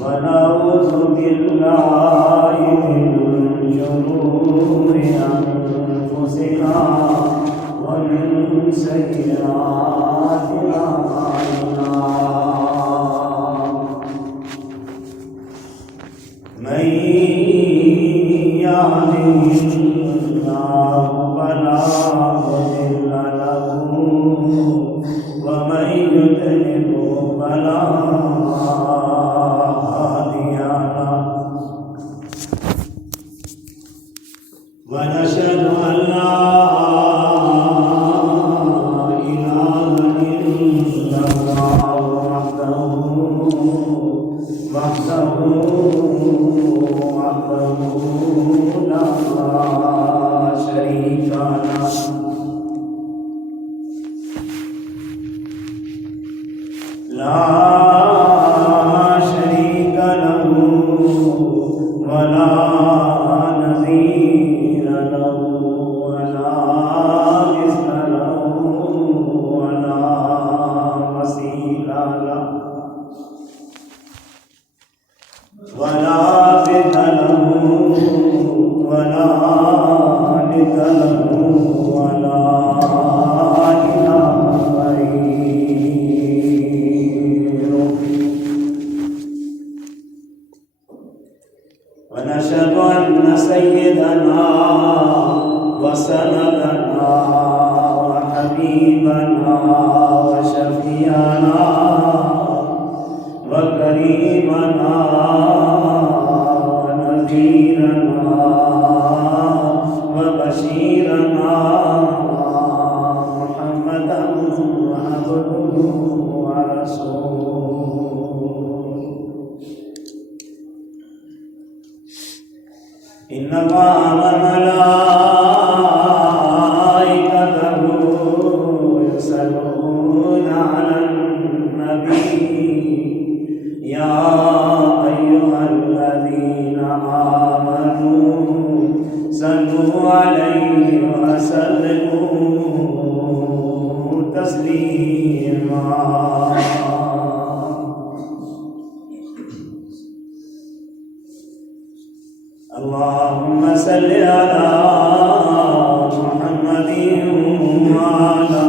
ونعوذ بالله من شرور أنفسنا ومن سيئات أعمالنا من يهده الله فلا مضل له ومن يضلل فلا ونشهد أن لا إله إلا الله وحده لا شريك له ولا نظير له ولا مثل له ولا مثيل له ولا ضد له ولا ند له ولا إله غيره ونشهد أن سيدنا وسندنا وحبيبنا وشفيعنا وكريمنا ونذيرنا وبشيرنا محمدا عبده ورسوله إن الله وملائكته يصلون على النبي يا أيها الذين آمنوا صلوا عليه وسلموا تسليما اللهم صل على محمد وعلى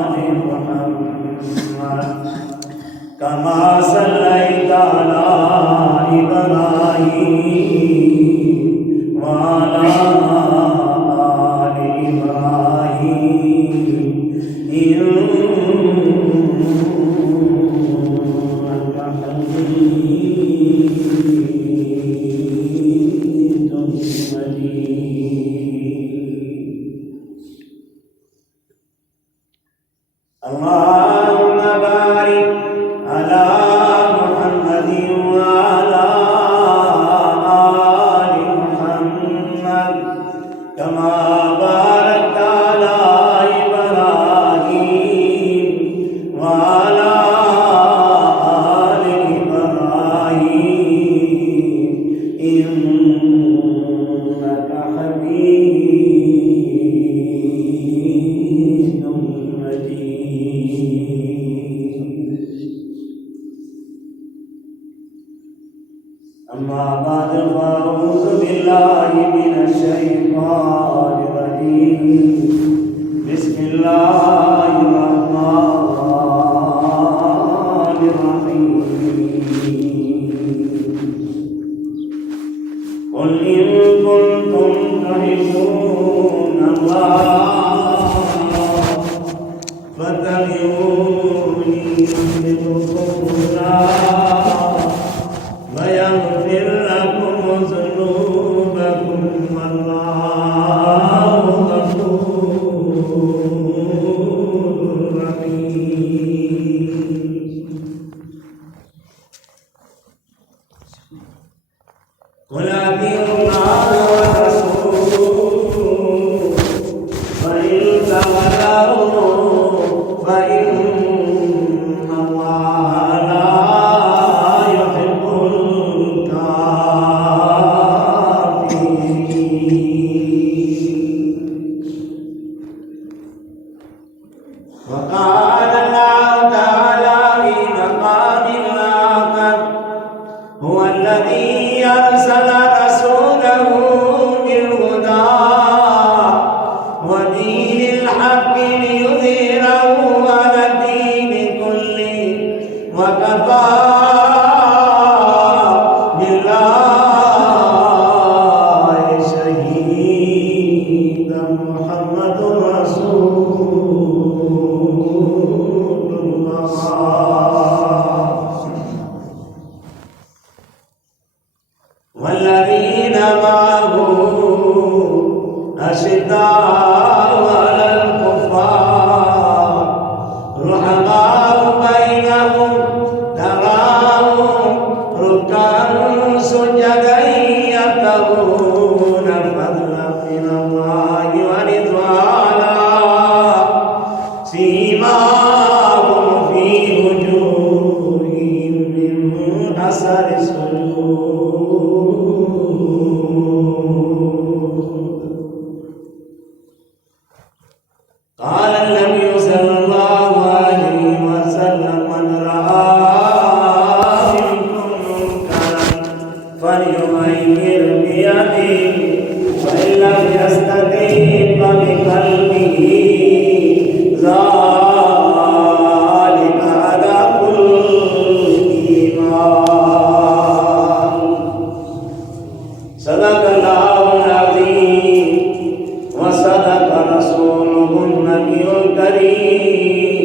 آل محمد كما صليت على إبراهيم وعلى آل إبراهيم إنك حميد اللهم بارك على محمد وعلى آل محمد كما باركت على إبراهيم وعلى آل إبراهيم إنك حميد أما بعد فأعوذ بالله من الشيطان الرجيم بسم الله الرحمن الرحيم قل إن كنتم تحبون أشداء على الكفار رحماء بينهم تراهم ركعا سجدا يبتغون فضلا من الله ورضوانا سيماهم في وجوههم من أثر السجود قال النبي صلى الله عليه وسلم من رأى منكم منكرا فليغير بيده فإن لم يستطع فبقلبه ذلك أضعف الإيمان صدق الله العظيم وصدق رسوله النبي الكريم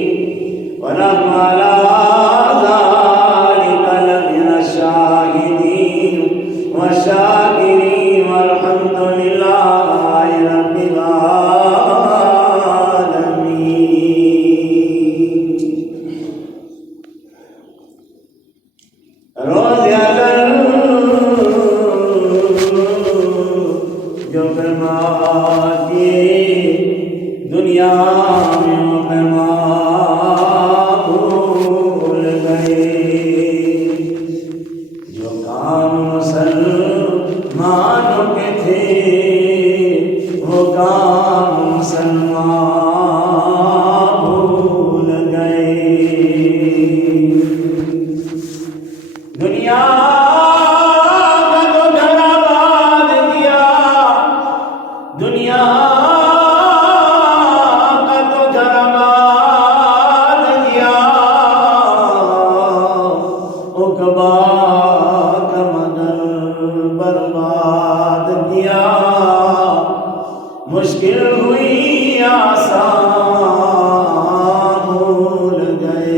ونحن على ذلك لمن الشاهدين والشاكرين والحمد لله رب العالمين روز ازل جو فرماتی دنیا میں بھول گئے جو کام مسلمانوں کے تھے وہ کام مسلمان بھول گئے دنیا کا تو گھر آباد کیا دنیا کا تو گھر آباد کیا عقبہ کا مگر برباد کیا مشکل ہوئی آسان بھول گئے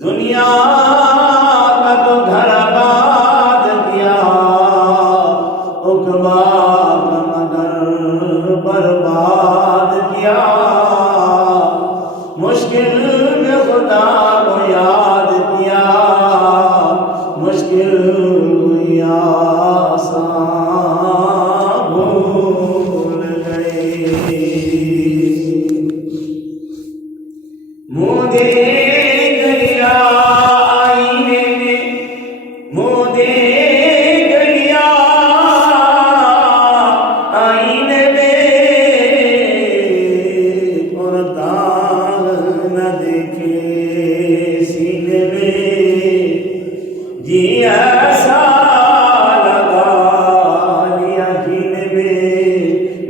دنیا کا تو گھر آباد کیا عقبہ کا مگر برباد کیا مشکل میں خدا کو یاد کیا مشکل ہوئی آسان بھول گئے منہ دیکھ لیا آئینے میں منہ دیکھ لیا آئینے میں اور داغ نہ دیکھے سینے میں جی ایسا لگا لیا جینے میں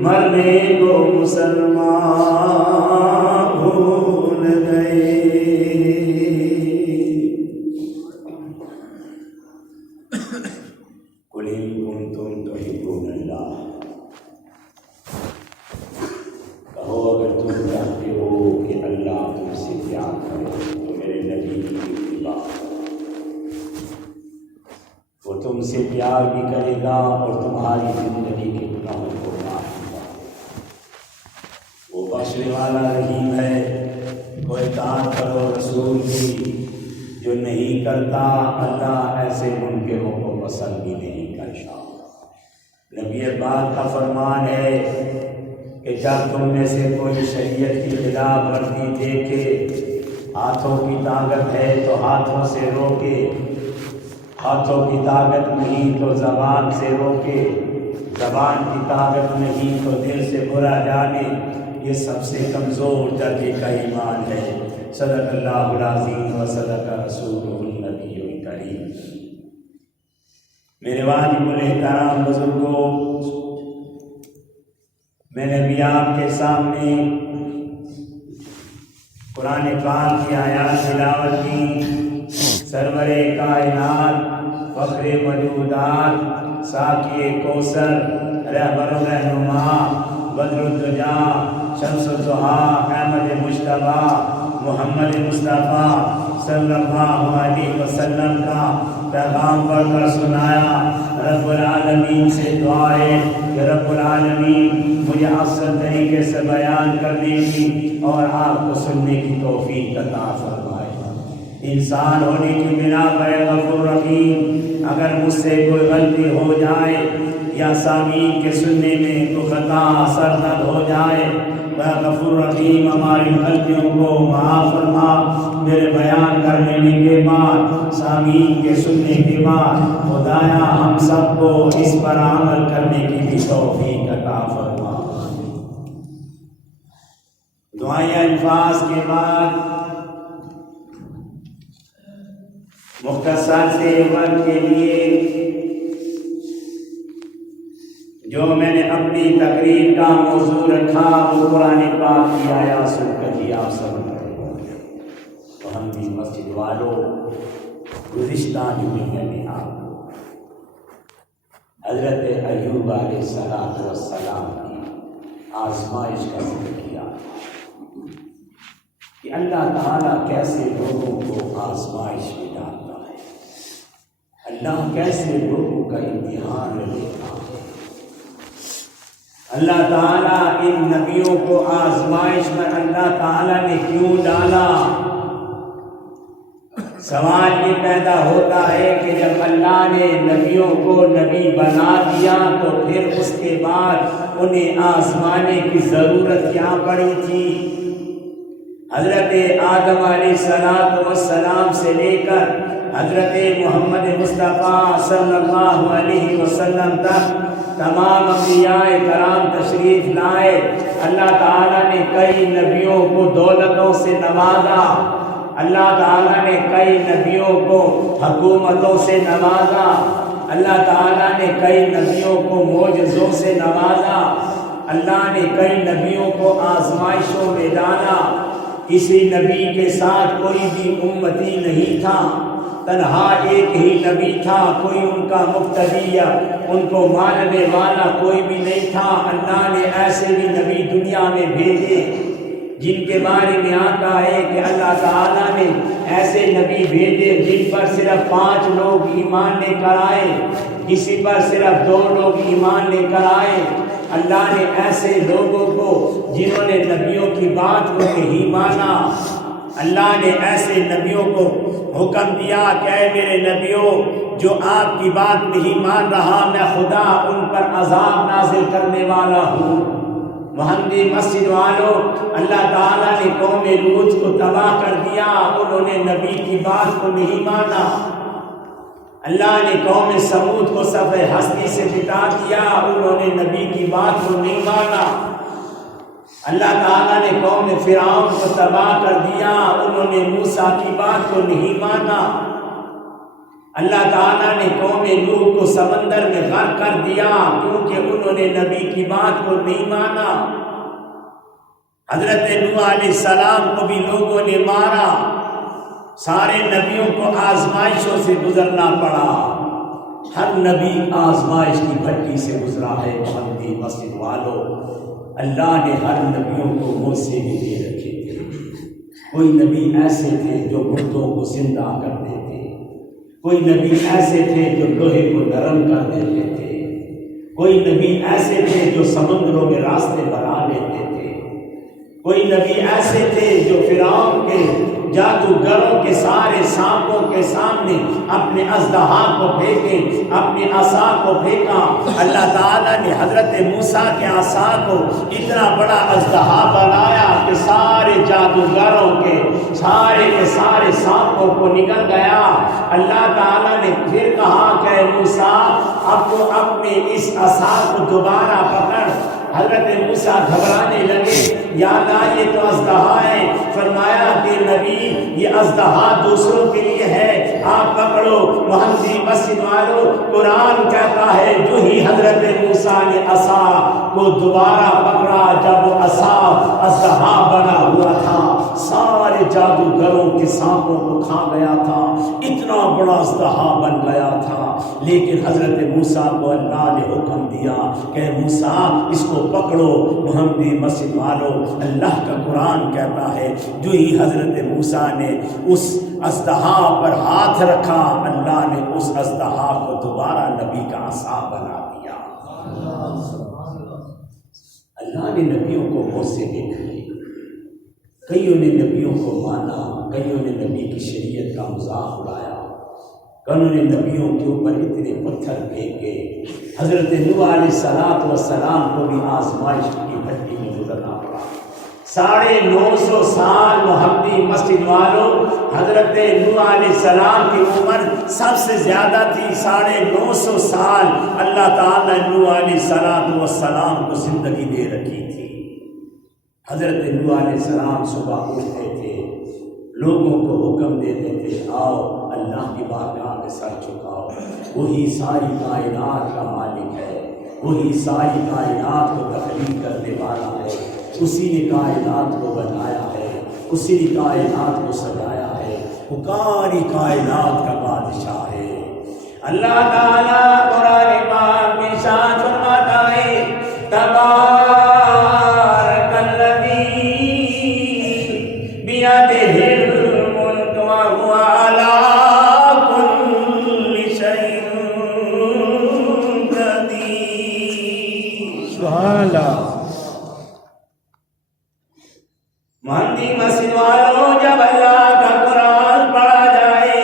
مرنے کو مسلمان بھول گئے قل إن كنتم تحبون الله کہو اگر تم چاہتے ہو کہ اللہ تم سے پیار کرے تو میرے نبی کی اتباع وہ تم سے پیار بھی کرے گا اور تمہاری زندگی کے گناہوں کو معاف کرے گا وہ بخشنے والا رحیم ہے کوئی اطاعت کرو رسول کی جو نہیں کرتا اللہ ایسے منکروں کو پسند بھی نہیں کرتا نبی پاک کا فرمان ہے کہ جب تم میں سے کوئی شریعت کی خلاف ورزی دیکھے ہاتھوں کی طاقت ہے تو ہاتھوں سے روکے ہاتھوں کی طاقت نہیں تو زبان سے روکے زبان کی طاقت نہیں تو دل سے برا جانے یہ سب سے کمزور درجے کا ایمان ہے صدق اللہ العظیم و صدق رسولہ النبی الکریم میرے واجب الاحترام بزرگوں میں نے بھی آپ کے سامنے قرآن پاک کی آیات تلاوت کی سرور کائنات فخر وجودات ساقی کوثر رہبر رہنما بدر الدجا شمس الضحیٰ احمد مجتبیٰ محمد مصطفیٰ صلی اللہ علیہ وسلم کا پیغام پڑھ کر سنایا رب العالمین العالمین سے دعا ہے کہ رب العالمین مجھے احسن طریقے سے بیان کرنے کی اور آپ کو سننے کی توفیق عطا فرمائے۔ انسان ہونے کی بنا پر غفور رحیم، اگر مجھ سے کوئی غلطی ہو جائے یا سامعین کے سننے میں کوئی خطا سرزد ہو جائے، غفور رحیم ہماری غلطیوں کو معاف فرما۔ میرے بیان کرنے کے بعد، سامعین کے سننے کے بعد، خدایا ہم سب کو اس پر عمل کرنے کی بھی توفیق عطا فرما۔ دعائیں الفاظ کے بعد مختصر سے وقت کے لیے جو میں نے اپنی تقریر کا موضوع رکھا وہ قرآن پاک کی آیات سن کر ہی آپ سب تو ہم بھی مسجد والوں گزشتہ جمعے میں آپ کو حضرت ایوب علیہ السلام کی آزمائش کا ذکر کیا کہ اللہ تعالیٰ کیسے لوگوں کو آزمائش میں ڈالتا ہے، اللہ کیسے لوگوں کا امتحان لیتا ہے۔ اللہ تعالیٰ ان نبیوں کو آزمائش میں اللہ تعالیٰ نے کیوں ڈالا؟ سوال یہ پیدا ہوتا ہے کہ جب اللہ نے نبیوں کو نبی بنا دیا تو پھر اس کے بعد انہیں آزمانے کی ضرورت کیا پڑی تھی؟ حضرت آدم علیہ السلام سے لے کر حضرت محمد مصطفیٰ صلی اللہ علیہ وسلم تک تمام انبیاء کرام تشریف لائے۔ اللہ تعالیٰ نے کئی نبیوں کو دولتوں سے نوازا، اللہ تعالیٰ نے کئی نبیوں کو حکومتوں سے نوازا، اللہ تعالیٰ نے کئی نبیوں کو معجزوں سے نوازا، اللہ نے کئی نبیوں کو آزمائشوں میں ڈالا۔ کسی نبی کے ساتھ کوئی بھی امتی نہیں تھا، تنہا ایک ہی نبی تھا، کوئی ان کا مقتدی یا ان کو ماننے والا کوئی بھی نہیں تھا۔ اللہ نے ایسے بھی نبی دنیا میں بھیجے جن کے بارے میں آتا ہے کہ اللہ تعالیٰ نے ایسے نبی بھیجے جن پر صرف 5 لوگ ایمان لے کر آئے، کسی پر صرف 2 لوگ ایمان لے کر آئے۔ اللہ نے ایسے لوگوں کو جنہوں نے نبیوں کی بات کو نہیں مانا، اللہ نے ایسے نبیوں کو حکم دیا کہ اے میرے نبیوں، جو آپ کی بات نہیں مان رہا میں خدا ان پر عذاب نازل کرنے والا ہوں۔ محمدی مسجد والوں، اللہ تعالیٰ نے قوم لوط کو تباہ کر دیا، انہوں نے نبی کی بات کو نہیں مانا۔ اللہ نے قوم سمود کو صفحہ ہستی سے مٹا دیا، انہوں نے نبی کی بات کو نہیں مانا۔ اللہ تعالیٰ نے قوم فرعون کو تباہ کر دیا، انہوں نے موسیٰ کی بات کو نہیں مانا۔ اللہ تعالیٰ نے قوم نوح کو سمندر میں غرق کر دیا کیونکہ انہوں نے نبی کی بات کو نہیں مانا۔ حضرت نوح علیہ السلام کو بھی لوگوں نے مارا، سارے نبیوں کو آزمائشوں سے گزرنا پڑا، ہر نبی آزمائش کی بھٹی سے گزرا ہے۔ محمدی مسجد والوں، اللہ نے ہر نبیوں کو موسیٰ بھی دے رکھے تھے۔ کوئی نبی ایسے تھے جو مردوں کو زندہ کرتے تھے، کوئی نبی ایسے تھے جو لوہے کو نرم کر دیتے تھے، کوئی نبی ایسے تھے جو سمندروں میں راستے بنا لیتے تھے، کوئی نبی ایسے تھے جو فرعون کے جادوگروں کے سارے سانپوں کے سامنے اپنے اژدہا کو پھینکے، اپنے عصا کو پھینکا۔ اللہ تعالیٰ نے حضرت موسیٰ کے عصا کو اتنا بڑا اژدہا بنایا کہ سارے جادوگروں کے سارے سانپوں کو نکل گیا۔ اللہ تعالیٰ نے پھر کہا کہ موسیٰ اب تو اپنے اس عصا کو دوبارہ پکڑ۔ حضرت موسیٰ گھبرانے لگے، یاد آئے یہ تو اژدہا ہے۔ فرمایا کہ نبی یہ اژدہا دوسروں کے لیے ہے، آپ پکڑو۔ محمدی مسجد والوں، قرآن کہتا ہے جو ہی حضرت موسیٰ نے عصا کو دوبارہ پکڑا، جب وہ عصا اژدہا بنا ہوا تھا سارے جادوگروں کے سانپوں کو کھا گیا تھا، اتنا بڑا اژدہا بن گیا تھا۔ لیکن حضرت موسیٰ کو اللہ نے حکم دیا کہ موسیٰ اس کو پکڑو محمدی مسجد والو۔ اللہ کا قرآن کہتا ہے جو ہی حضرت موسیٰ نے اس اژدہا پر ہاتھ رکھا، اللہ نے اس اژدہا کو دوبارہ نبی کا عصا بنا دیا۔ اللہ نے نبیوں کو موسیٰ دکھائی، کئیوں نے نبیوں کو مانا، کئیوں نے نبی کی شریعت کا مذاق اڑایا، کئیوں نے نبیوں کے اوپر اتنے پتھر پھینکے۔ حضرت نوح علیہ السلام کو بھی آزمائش کی بھٹی میں گزرنا پڑا۔ 950 سال محمدی مسجد والوں، حضرت نوح علیہ السلام کی عمر سب سے زیادہ تھی، 950 سال اللہ تعالیٰ نوح علیہ السلام کو زندگی دے رکھی تھی۔ حضرت نوح علیہ السلام صبح اٹھتے تھے، لوگوں کو حکم دیتے تھے آؤ اللہ کی بارگاہ میں سر جھکاؤ، وہی ساری کائنات کا مالک ہے، وہی ساری کائنات کو تخلیق کرنے والا ہے، اسی نے کائنات کو بنایا ہے، اسی نے کائنات کو سجایا ہے، وہ ساری کائنات کا بادشاہ ہے۔ اللہ تعالیٰ قرآن پاک میں ارشاد فرماتا ہے تبارک الذی بیدہ الملک وہو علی کل شیء قدیر۔ سبحان اللہ۔ محمدی مسجد والوں، جب اللہ کا قرآن پڑھا جائے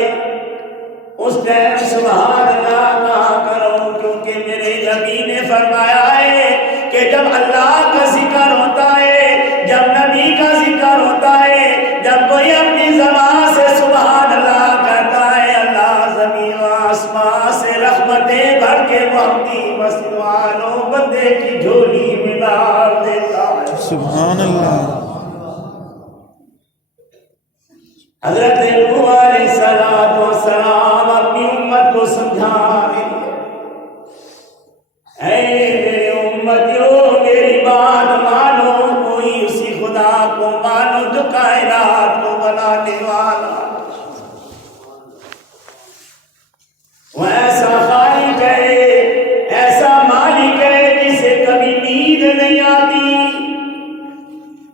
اس ٹائم سبحان اللہ کہا کرو، کیونکہ میرے نبی نے فرمایا ہے کہ جب اللہ کا ذکر ہوتا ہے، جب نبی کا ذکر ہوتا ہے، جب کوئی اپنی زبان سے سبحان اللہ کہتا ہے، اللہ زمین و آسمان سے رحمتیں بھر کے محمدی مسجد والوں بندے کی جھولی میں ڈال دیتا ہے۔ سبحان اللہ۔ حضرت نوح علیہ السلام اپنی امت کو سمجھا رہے ہیں، اے میری امتیوں میری بات مانو، کوئی اسی خدا کو مانو جو کائنات کو بنانے والا، وہ ایسا خالق ہے، ایسا مالک ہے جسے کبھی نیند نہیں آتی۔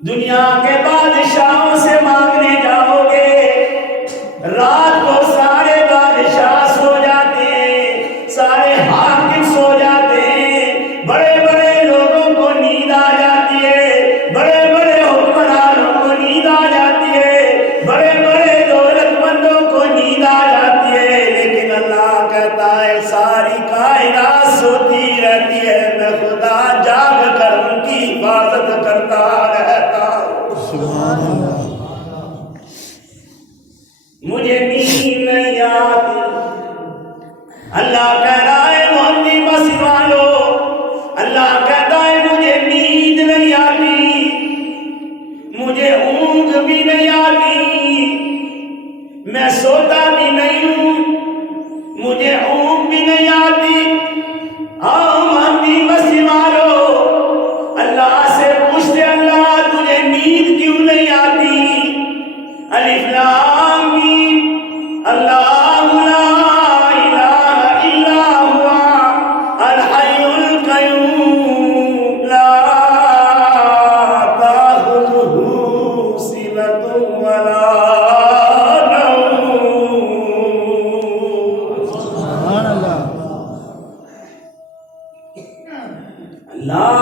دنیا کے بادشاہوں سے مانگنے جاؤ گے، رات کو سارے بادشاہ سو جاتے ہیں، سارے حاکم سو جاتے ہیں، بڑے بڑے لوگوں کو نیند آ جاتی ہے، بڑے بڑے حکمرانوں کو نیند آ جاتی ہے، بڑے بڑے دولت مندوں کو نیند آ جاتی ہے، لیکن اللہ کہتا ہے ساری کائنات سوتی رہتی ہے، میں خدا جاگ کر ان کی حفاظت کرتا رہتا ہوں۔ سبحان اللہ۔ مجھے نیند نہیں آتی، اللہ کہہ رہا ہے محمدی مسجد والوں، اللہ کہتا ہے مجھے نیند نہیں آتی، مجھے اونگ بھی نہیں آتی، میں سوتا بھی نہیں ہوں، مجھے اونگ بھی نہیں آتی۔ آؤ محمدی مسجد والوں، اللہ سے پوچھتے اللہ تجھے نیند کیوں نہیں آتی؟ الف لام میم، اللہ لا الہ الا ہوا الحی القیوم لا تأخذہ سنۃ ولا نوم۔ سبحان اللہ۔ اللہ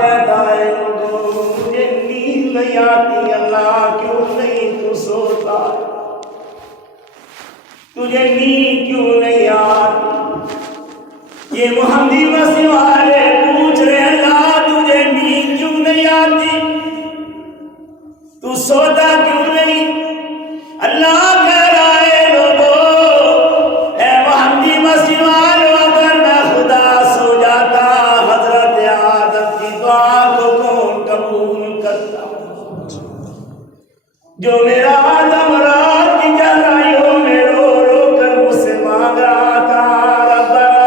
کہتا ہے لوگوں مجھے نیند نہیں آتی، اللہ کیوں نہیں تو سوتا، تجھے نیند کیوں نہیں آتی؟ یہ محمدی مسجد والے پوچھ رہے اللہ تجھے نیند کیوں نہیں آتی، تو سوتا کیوں نہیں؟ اللہ کہہ رہا ہے لوگوں، اے محمدی مسجد والوں، اگر میں خدا سو جاتا حضرت آدم کی دعا کو کون قبول کرتا؟ جو میرا آدم رات کی گہرائیوں میں رو رو کر مجھ سے مانگ رہا تھا، ربنا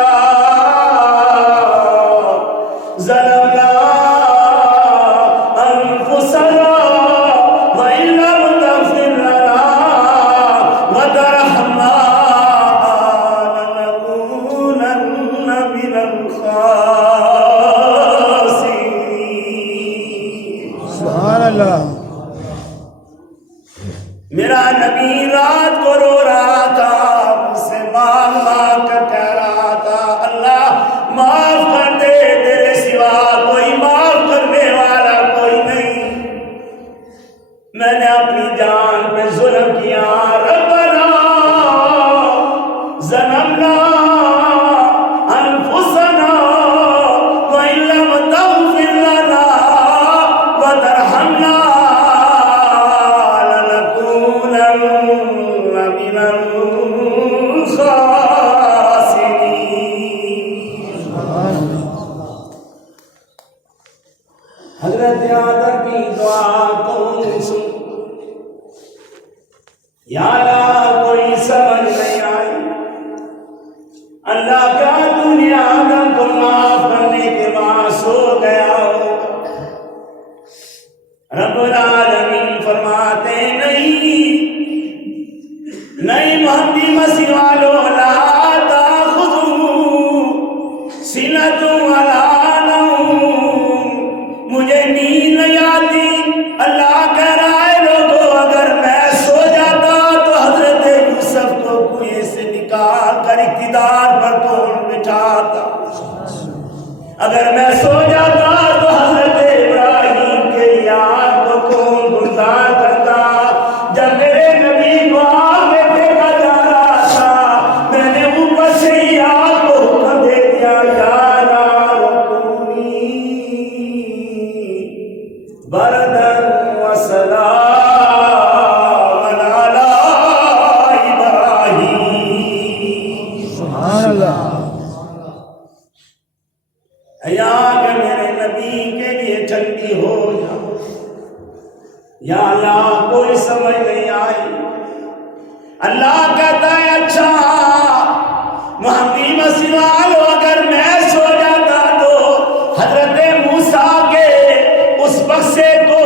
ظلمنا انفسنا وان لم تغفر لنا وترحمنا لنكونن من الخاسرين۔ معاف کر دے، تیرے سوا کوئی معاف کرنے والا کوئی نہیں۔ میں نے اپنی جان پہ ظلم کیا، ربنا ظلمنا انفسنا وان لم تغفر لنا وترحمنا لنكونن من الخاسرین۔ حضرت آدم کی دعا کون سن؟ یا اللہ کوئی سمجھ نہیں آئی، اللہ کا دنیا آدم کو معاف کرنے کے بعد سو گیا ہو۔ رب العالمین فرماتے نہیں مہدی مسیح والوں، لا تاخذہ سنۃ ولا نوم، مجھے نیند نہیں آتی۔ اللہ کہہ رہا ہے لوگوں اگر میں سو جاتا تو حضرت یوسف کو کنویں سے نکال کر اقتدار پر کون بٹھاتا، اگر میں سو جاتا تو حضرت ابراہیم کے لیے آگ کو کون گلزار کرتا۔ جب میرے نبی کو آگ میں پھینکا جا رہا تھا، میں نے اوپر سے ہی آگ کو حکم دے دیا، یا نار کونی بردن وسلاما علی ابراہیم۔ سبحان اللہ۔ یا کہ میرے نبی کے لیے ٹھنڈی ہو جا۔ یا اللہ کوئی سمجھ نہیں آئی۔ اللہ کہتا ہے اچھا مہدی مسیح والو اگر میں سو جاتا تو حضرت موسیٰ کے اس بکسے کو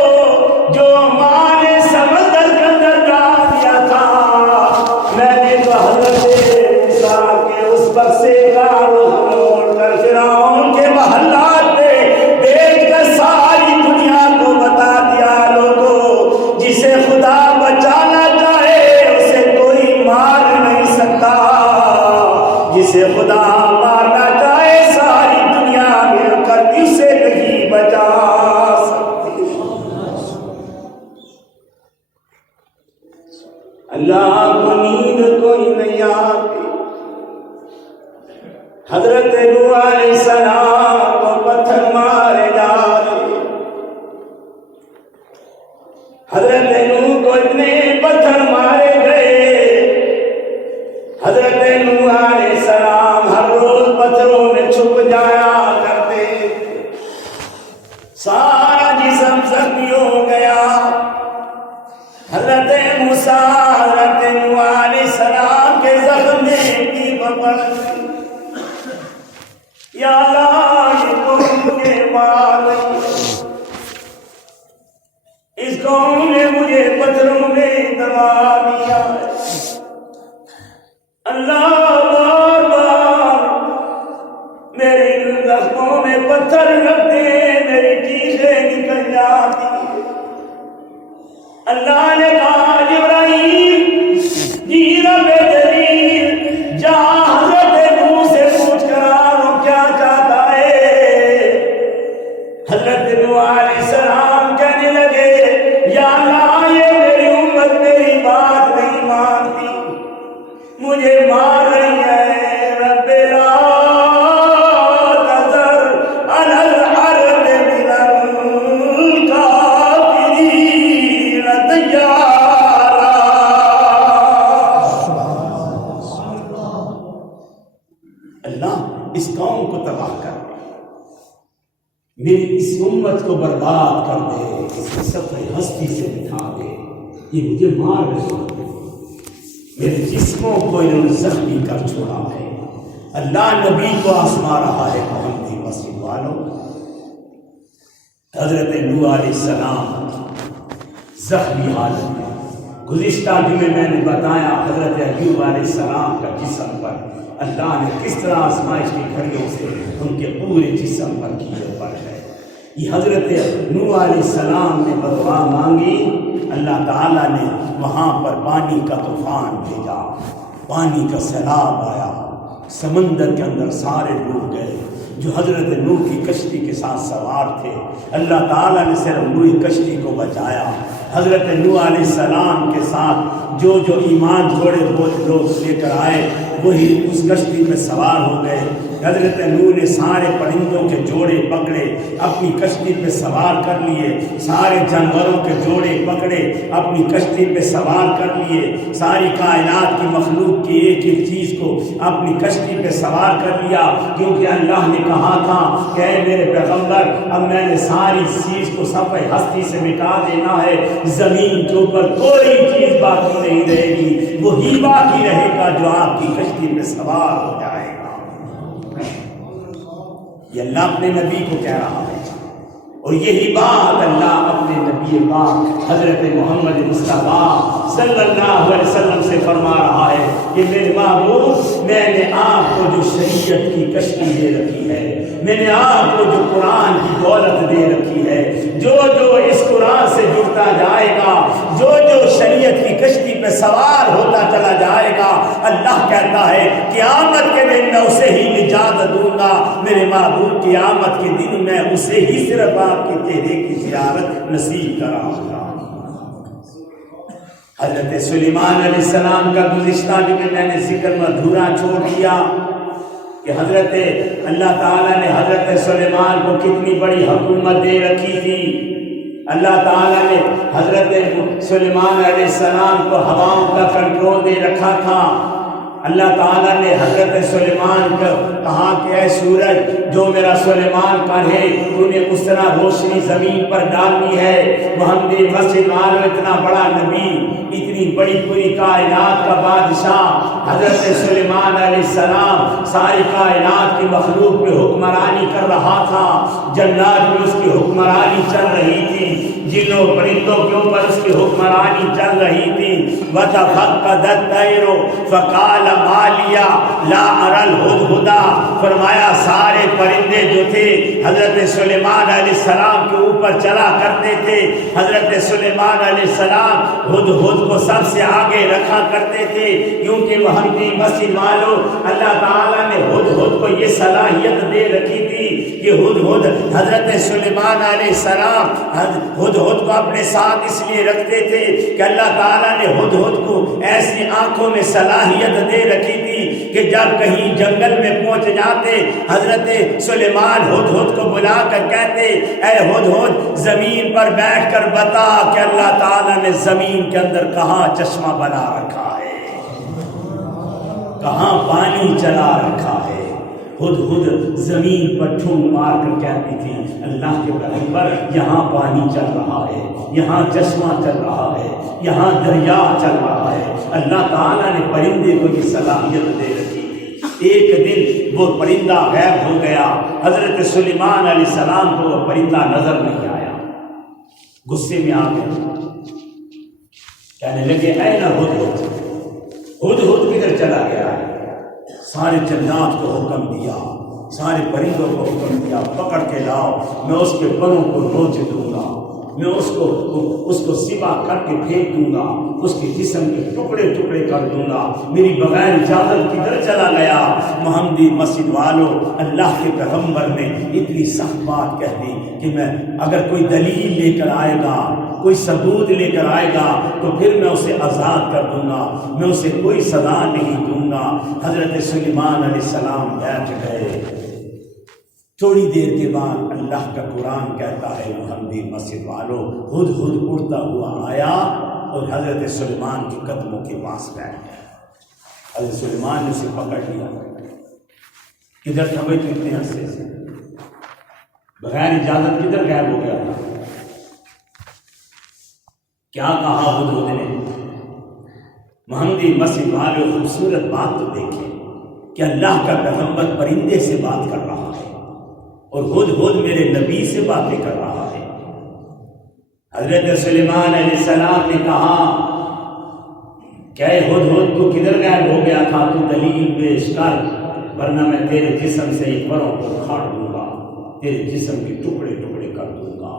جو ماں نے سمندر کے اندر ڈال دیا تھا، میں نے تو حضرت موسیٰ کے اس بکسے کا رخ موڑ کر فرعون کے محلات پہ دیکھ کر ساری دنیا کو بتا دیا، لوگوں جسے خدا بچانا چاہے اسے کوئی مار نہیں سکتا، جسے خدا مارنا چاہے ساری دنیا مل کر اسے نہیں بچا سکتی۔ اللہ کو نیند کوئی نہیں آتی۔ حضرت نوح علیہ السلام کو پتھر مارے جا رہے، حضرت نوح کو اتنے پتھر مارے گئے، حضرت نوح علیہ السلام ہر روز پتھروں میں چھپ جایا کرتے، سارا جسم زخمی ہو گیا۔ حضرت موسیٰ حضرت نوح علیہ السلام کے زخم میں بھی پکڑ گئی، یا اللہ یہ قوم مجھے مار رہی ہے، اس قوم نے مجھے پتھروں میں دبا دیا ہے۔ اللہ بار بار میری زخموں میں پتھر رکھتے، میری چیخیں نکل جاتی۔ اللہ نے کہا ابراہیم جی رب جلیل جا حضرت نوح سے پوچھ کر آؤ کیا چاہتا ہے۔ حضرت نوح علیہ السلام کہنے لگے یا اللہ یہ میری امت میری بات نہیں مانتی، مجھے مار رہی ہے، رب لا تذر علی الارض من الکافرین دیارا۔ اللہ اس قوم کو تباہ کر دے، میری اس امت کو برباد کر دے، اس کی سفر ہستی سے بٹھا دے، یہ مجھے مار رہی ہے، میرے جسموں کو انہوں نے زخمی کر چھوڑا ہے۔ اللہ نبی کو آزما رہا ہے محمدی مسجد والوں۔ حضرت نوح علیہ السلام زخمی حالت میں، گزشتہ جمعے میں نے بتایا حضرت ایوب علیہ السلام کا جسم پر اللہ نے کس طرح آزمائش کی گھڑیوں سے ان کے پورے جسم پر کیے پر ہے۔ یہ حضرت نوح علیہ السلام نے بدعا مانگی، اللہ تعالیٰ نے وہاں پر پانی کا طوفان بھیجا، پانی کا سیلاب آیا، سمندر کے اندر سارے ڈوب گئے، جو حضرت نوح کی کشتی کے ساتھ سوار تھے، اللہ تعالیٰ نے صرف نوح کشتی کو بچایا۔ حضرت نوح علیہ السلام کے ساتھ جو جو ایمان جوڑے بہت لوگ لے کر آئے وہی اس کشتی میں سوار ہو گئے۔ حضرت نوح نے سارے پرندوں کے جوڑے پکڑے، اپنی کشتی پہ سوار کر لیے، سارے جانوروں کے جوڑے پکڑے، اپنی کشتی پہ سوار کر لیے، ساری کائنات کی مخلوق کی ایک ایک چیز کو اپنی کشتی پہ سوار کر لیا، کیونکہ اللہ نے کہا تھا کہ اے میرے پیغمبر اب میں نے ساری چیز کو صفحہ ہستی سے مٹا دینا ہے، زمین کے اوپر کوئی چیز باقی نہیں رہے گی، وہی باقی رہے گا جو آپ کی کشتی پہ سوار ہو جائے گا۔ یہ اللہ اپنے نبی کو کہہ رہا ہے، اور یہی بات اللہ اپنے نبی پاک حضرت محمد مصطفیٰ صلی اللہ علیہ وسلم سے فرما رہا ہے کہ میرے محبوب میں نے آپ کو جو شریعت کی کشتی دے رکھی ہے، میں نے آپ کو جو قرآن کی دولت دے رکھی ہے، جو جو اس قرآن سے جڑتا جائے گا، جو جو شریعت کی کشتی پہ سوار ہوتا چلا جائے گا، اللہ کہتا ہے قیامت کے دن میں اسے ہی نجات دوں گا۔ میرے محبوب قیامت کے دن میں اسے ہی صرف آپ کے چہرے کی زیارت نصیب کراؤں گا۔ حضرت سلیمان علیہ السلام کا گزشتہ بھی میں نے ذکر مدھورا چھوڑ دیا کہ حضرت اللہ تعالیٰ نے حضرت سلیمان کو کتنی بڑی حکومت دے رکھی تھی۔ اللہ تعالیٰ نے حضرت سلیمان علیہ السلام کو ہواؤں کا کنٹرول دے رکھا تھا۔ اللہ تعالیٰ نے حضرت سلیمان کو کہا کہ اے سورج جو میرا سلیمان کا ہے تو نے اس طرح روشنی زمین پر ڈالنی ہے۔ محمد مسجد والو اتنا بڑا نبی، اتنی بڑی پوری کائنات کا بادشاہ حضرت سلیمان علیہ السلام ساری کائنات کی مخلوق پہ حکمرانی کر رہا تھا، جنات میں اس کی حکمرانی چل رہی تھی، جنوں پرندوں کے اوپر اس کی حکمرانی چل رہی تھی۔ وَتَفَقَّدَ الطَّيْرُ فَقَالَ مَا لِيَ لَا أَرَى الْهُدْهُدَ، فرمایا سارے پرندے جو تھے حضرت سلیمان علیہ السلام کے اوپر چلا کرتے تھے۔ حضرت سلیمان علیہ السلام ہدہد کو سب سے آگے رکھا کرتے تھے، کیونکہ محمدی مسجد والوں اللہ تعالیٰ نے ہدہد کو یہ صلاحیت دے رکھی تھی کہ ہدہد حضرت سلیمان علیہ السلام ہدہد کو اپنے ساتھ اس لیے رکھتے تھے کہ اللہ تعالیٰ نے ہدہد کو ایسی آنکھوں میں صلاحیت دے رکھی تھی کہ جب کہیں جنگل میں پہنچ جاتے حضرت سلیمان ہدہد کو بلا کر کہتے اے ہدہد زمین پر بیٹھ کر بتا کہ اللہ تعالیٰ نے زمین کے اندر کہاں چشمہ بنا رکھا ہے، کہاں پانی چلا رکھا ہے۔ ہدہد زمین پر ٹھونگ مار کر کہتی تھی اللہ کے پیغمبر یہاں پانی چل رہا ہے، یہاں چشمہ چل رہا ہے، یہاں دریا چل رہا ہے۔ اللہ تعالیٰ نے پرندے کو یہ صلاحیت دے رکھی تھی۔ ایک دن وہ پرندہ غائب ہو گیا، حضرت سلیمان علیہ السلام کو وہ پرندہ نظر نہیں آیا، غصے میں آ گئے، کہنے لگے اے نہ ہدہد، ہدہد کدھر چلا گیا ہے؟ سارے جنات کو حکم دیا، سارے پرندوں کو حکم دیا پکڑ کے لاؤ، میں اس کے پروں کو نوچ دوں گا، میں اس کو سبا کر کے پھینک دوں گا، اس کے جسم کے ٹکڑے ٹکڑے کر دوں گا۔ میری بغیر اجازت کدھر چلا گیا؟ محمدی مسجد والوں اللہ کے پیغمبر نے اتنی سخت بات کہہ دی کہ میں اگر کوئی دلیل لے کر آئے گا، کوئی ثبوت لے کر آئے گا تو پھر میں اسے آزاد کر دوں گا، میں اسے کوئی سزا نہیں دوں گا۔ حضرت سلیمان علیہ السلام بیٹھ گئے۔ تھوڑی دیر کے بعد اللہ کا قرآن کہتا ہے محمدی مسجد والوں ہدہد اڑتا ہوا آیا اور حضرت سلیمان کے قدموں کے پاس بیٹھ گیا۔ حضرت سلیمان نے اسے پکڑ لیا، کدھر تھا بھائی تو اتنے عرصے سے بغیر اجازت کدھر غائب ہو گیا تھا؟ کیا کہا ہدہد نے؟ محمدی مسجد والوں خوبصورت بات تو دیکھیں کہ اللہ کا پیغمبر پرندے سے بات کر رہا ہے اور ہدہد میرے نبی سے باتیں کر رہا ہے۔ حضرت سلیمان علیہ السلام نے کہا کہ ہدہد تو کدھر غائب ہو گیا تھا، تو دلیل پیش کر ورنہ میں تیرے جسم سے ایک پروں کو اکھاڑ دوں گا، تیرے جسم کے ٹکڑے ٹکڑے کر دوں گا۔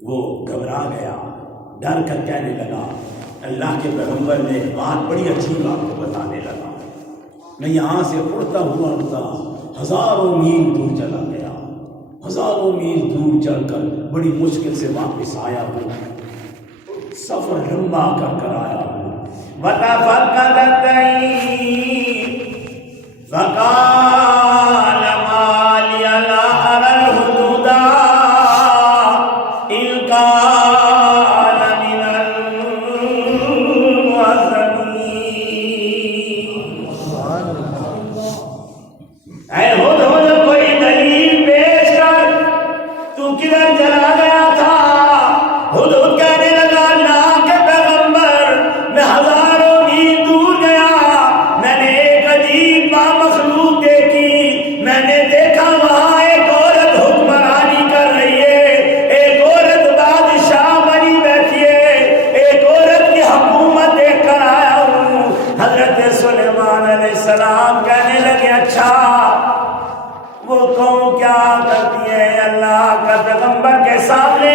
وہ گھبرا گیا، ڈر کر کہنے لگا، اللہ کے پیغمبر نے ایک بات بڑی اچھی بات کو بتانے لگا، میں یہاں سے اڑتا ہوا ہزاروں میل دور چلا گیا، ہزاروں میل دور چل کر بڑی مشکل سے واپس آیا ہوں، سفر لمبا کر آیا ہوں۔ وَتَفَقَّدَ الطَّيْرَ فَقَالَ مَا لِيَ لَا أَرَى الْهُدْهُدَ إِذْ قَالَ مِنَ الْمُعَذَّبِينَ۔ اے ہدہد کوئی دلیل پیش کر، تو کدھر چلا گیا تھا؟ ہدہد کہنے لگا اللہ کے پیغمبر، میں ہزاروں میل دور گیا، میں نے ایک عجیب مخلوق دیکھی، میں نے دیکھا وہاں ایک عورت حکمرانی کر رہی ہے، ایک عورت بادشاہ بنی بیٹھی ہے، ایک عورت کی حکومت دیکھ کر آیا ہوں۔ حضرت سلیمان علیہ السلام کہنے لگے اچھا وہ قوم کیا کرتی ہے؟ اللہ کا پیغمبر کے سامنے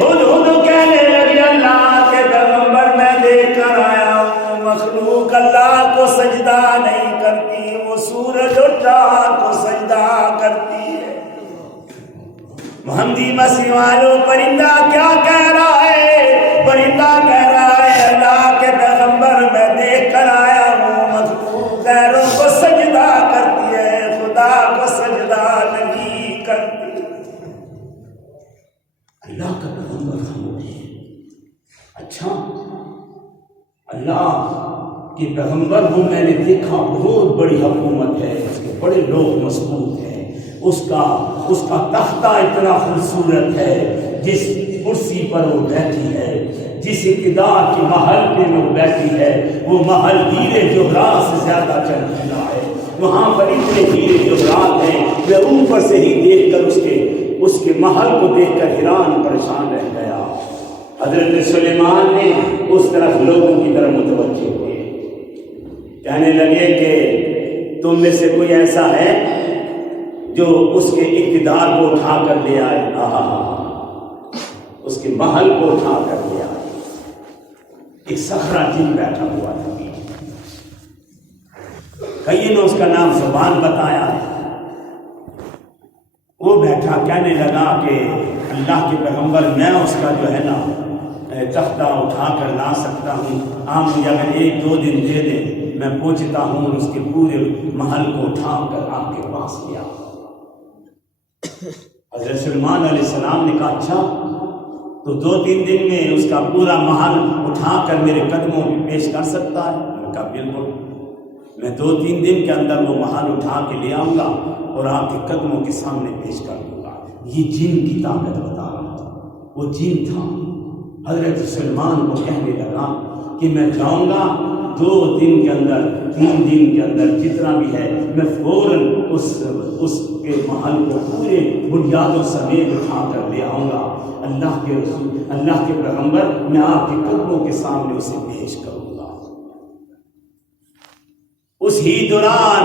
ہدہد کہنے لگی اللہ کے پیغمبر میں دیکھ کر آیا ہوں مخلوق اللہ کو سجدہ نہیں کرتی، وہ سورج اور چاند کو سجدہ کرتی ہے۔ محمدی مسیح والوں، پرندہ کیا کہہ رہا ہے؟ پرندہ کہہ رہا ہے اللہ کے پیغمبر میں دیکھ کر آیا ہوں مخلوق غیروں کو سجدہ کرتی ہے، خدا کو سجدہ نہیں کرتی۔ اللہ کا پیغمبر خاموش۔ اچھا اللہ کے پیغمبر وہ میں نے دیکھا بہت بڑی حکومت ہے، اس کے بڑے لوگ مضبوط ہیں، اس کا تختہ اتنا خوبصورت ہے، جس کرسی پر وہ بیٹھی ہے، جس اقتدار کے محل پہ وہ بیٹھی ہے، وہ محل ہیرے جوہرات سے زیادہ چمکیلا ہے، وہاں پر اتنے ہیرے جوہرات ہیں، میں اوپر سے ہی دیکھ کر اس کے محل کو دیکھ کر حیران پریشان رہ گیا۔ حضرت سلیمان نے اس طرف لوگوں کی طرف متوجہ ہوئے، کہنے لگے کہ تم میں سے کوئی ایسا ہے جو اس کے اقتدار کو اٹھا کر لے آئے، اس کے محل کو اٹھا کر لے آئے۔ ایک صخرہ جن بیٹھا ہوا تھا، کئی نے اس کا نام زبان بتایا ہے، وہ بیٹھا کہنے لگا کہ اللہ کے پیغمبر میں اس کا جو ہے نا تختہ اٹھا کر لا سکتا ہوں، آپ مجھے اگر 1-2 دن دے دیں میں پہنچتا ہوں اور اس کے پورے محل کو اٹھا کر آپ کے پاس لیا۔ حضرت سلیمان علیہ السلام نے کہا اچھا تو 2-3 دن میں اس کا پورا محل اٹھا کر میرے قدموں میں پیش کر سکتا ہے؟ میں نے کہا بالکل، میں 2-3 دن کے اندر وہ محل اٹھا کے لے آؤں گا اور آپ کے قدموں کے سامنے پیش کر دوں گا۔ یہ جن کی طاقت بتا رہا تھا، وہ جن تھا۔ حضرت سلیمان کو کہنے لگا کہ میں جاؤں گا 2 دن کے اندر 3 دن کے اندر جتنا بھی ہے میں فوراً اس کے محل کو پورے بنیادوں سمیت اٹھا کر لے آؤں گا۔ اللہ کے رسول، اللہ کے پیغمبر، میں آپ کے قدموں کے سامنے اسے پیش کروں گا۔ اس ہی دوران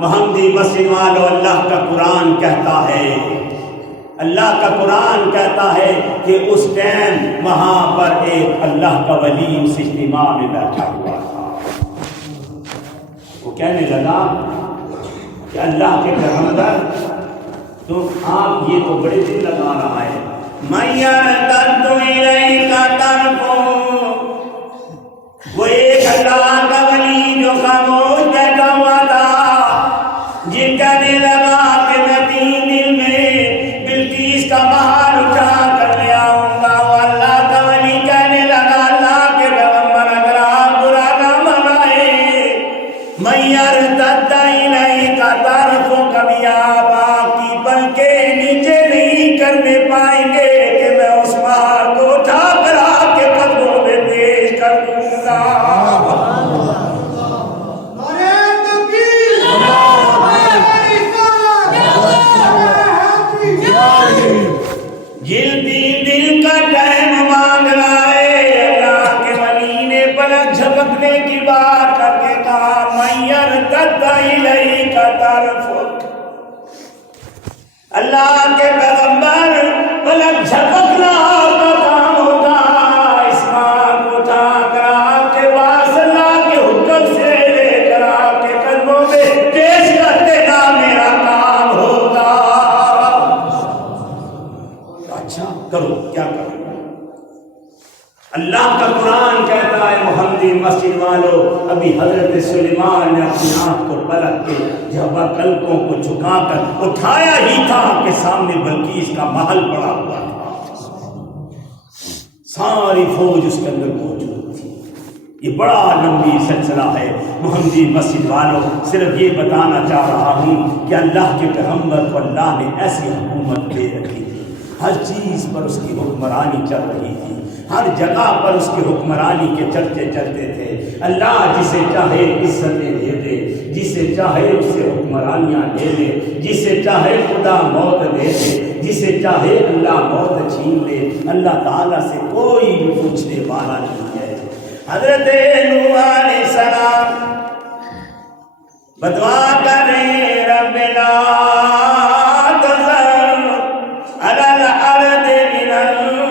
محمدی مسجد والوں، اللہ کا قرآن کہتا ہے، اللہ کا قرآن کہتا ہے کہ اس ٹائم وہاں پر ایک اللہ کا ولی اس اجتماع میں بیٹھا ہوا تھا۔ وہ کہنے لگا کہ اللہ کے پیغمبر تو آپ یہ تو بڑے دن لگا رہا ہے، مَن يَرْتَدُّ إِلَيْكَ طَرْفُهُ، وہ ایک اللہ کا ولی جو خاموش بیٹھا ہوا تھا، جن کہنے لگا کہ میں 3 دن میں بلقیس کا محل اٹھا کر لے آؤں گا۔ وہ اللہ کا ولی کہنے لگا اللہ کے پیغمبر اگر آپ برا نہ منائے، مَن يَرْتَدَّ إِلَيْكَ طَرْفُهُ، کبھی آپ کی پلکیں نیچے نہیں کرنے پائیں گے کہ میں اس محل کو اٹھا کر آپ کے قدموں میں پیش کر دوں گا۔ جن 3 دن کا ٹائم مانگ رہا ہے، اللہ کے ولی نے پلک جھپکنے کی بات کر کے کہا مَن يَرْتَدَّ إِلَيْكَ طَرْفُهُ، اللہ کے پیغمبر پلک جھپکنا آپ کا کام ہوگا، اس ماں کو اٹھا کر آپ کے پاس اللہ کے حکم سے لے کر آپ کے قدموں میں پیش کر دینا میرا کام اللہ کا قرآن کہتا ہے محمدی مسجد والوں، ابھی حضرت سلیمان نے اپنی آنکھ کو پلٹ کے جب قلبوں کو جھکا کر اٹھایا ہی تھا کہ سامنے بلقیس کا محل پڑا ہوا تھا، ساری فوج اس کے اندر موجود تھی۔ یہ بڑا لمبی سلسلہ ہے محمدی مسجد والوں، صرف یہ بتانا چاہ رہا ہوں کہ اللہ کے پیغمبر کو اللہ نے ایسی حکومت دے رکھی تھی، ہر چیز پر اس کی حکمرانی چل رہی تھی، ہر جگہ پر اس کی حکمرانی کے چرچے چلتے تھے۔ اللہ جسے چاہے عزتیں دے دے، جسے چاہے اسے حکمرانیاں دے دے، جسے چاہے خدا موت دے دے، جسے چاہے اللہ موت چھین لے، اللہ تعالیٰ سے کوئی بھی پوچھنے والا نہیں ہے۔ حضرت نوح علیہ السلام بدعا کریں رب لا تذر علی الارض من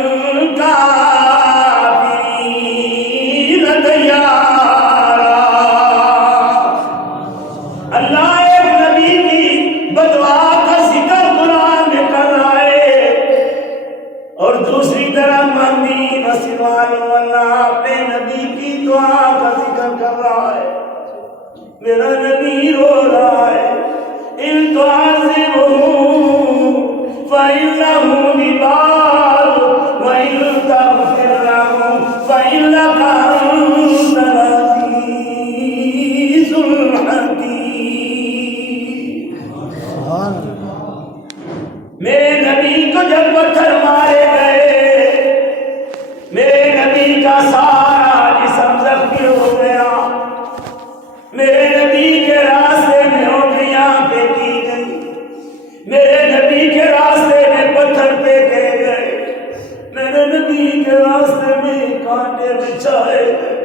میرا نبی رو رہا ہے، ان تعذبهم فإنهم عباد وإن تغفر لهم فإنك أنت العزيز الحكيم۔ میرے نبی کو جب پتھر مارے گئے، میرے نبی کا سارا جسم زخمی ہو گیا، میرے نبی کے راستے میں اونٹیاں پھینکی گئی، میرے نبی کے راستے میں پتھر پھینکے گئے، میرے نبی کے راستے میں کانٹے بچھائے گئے،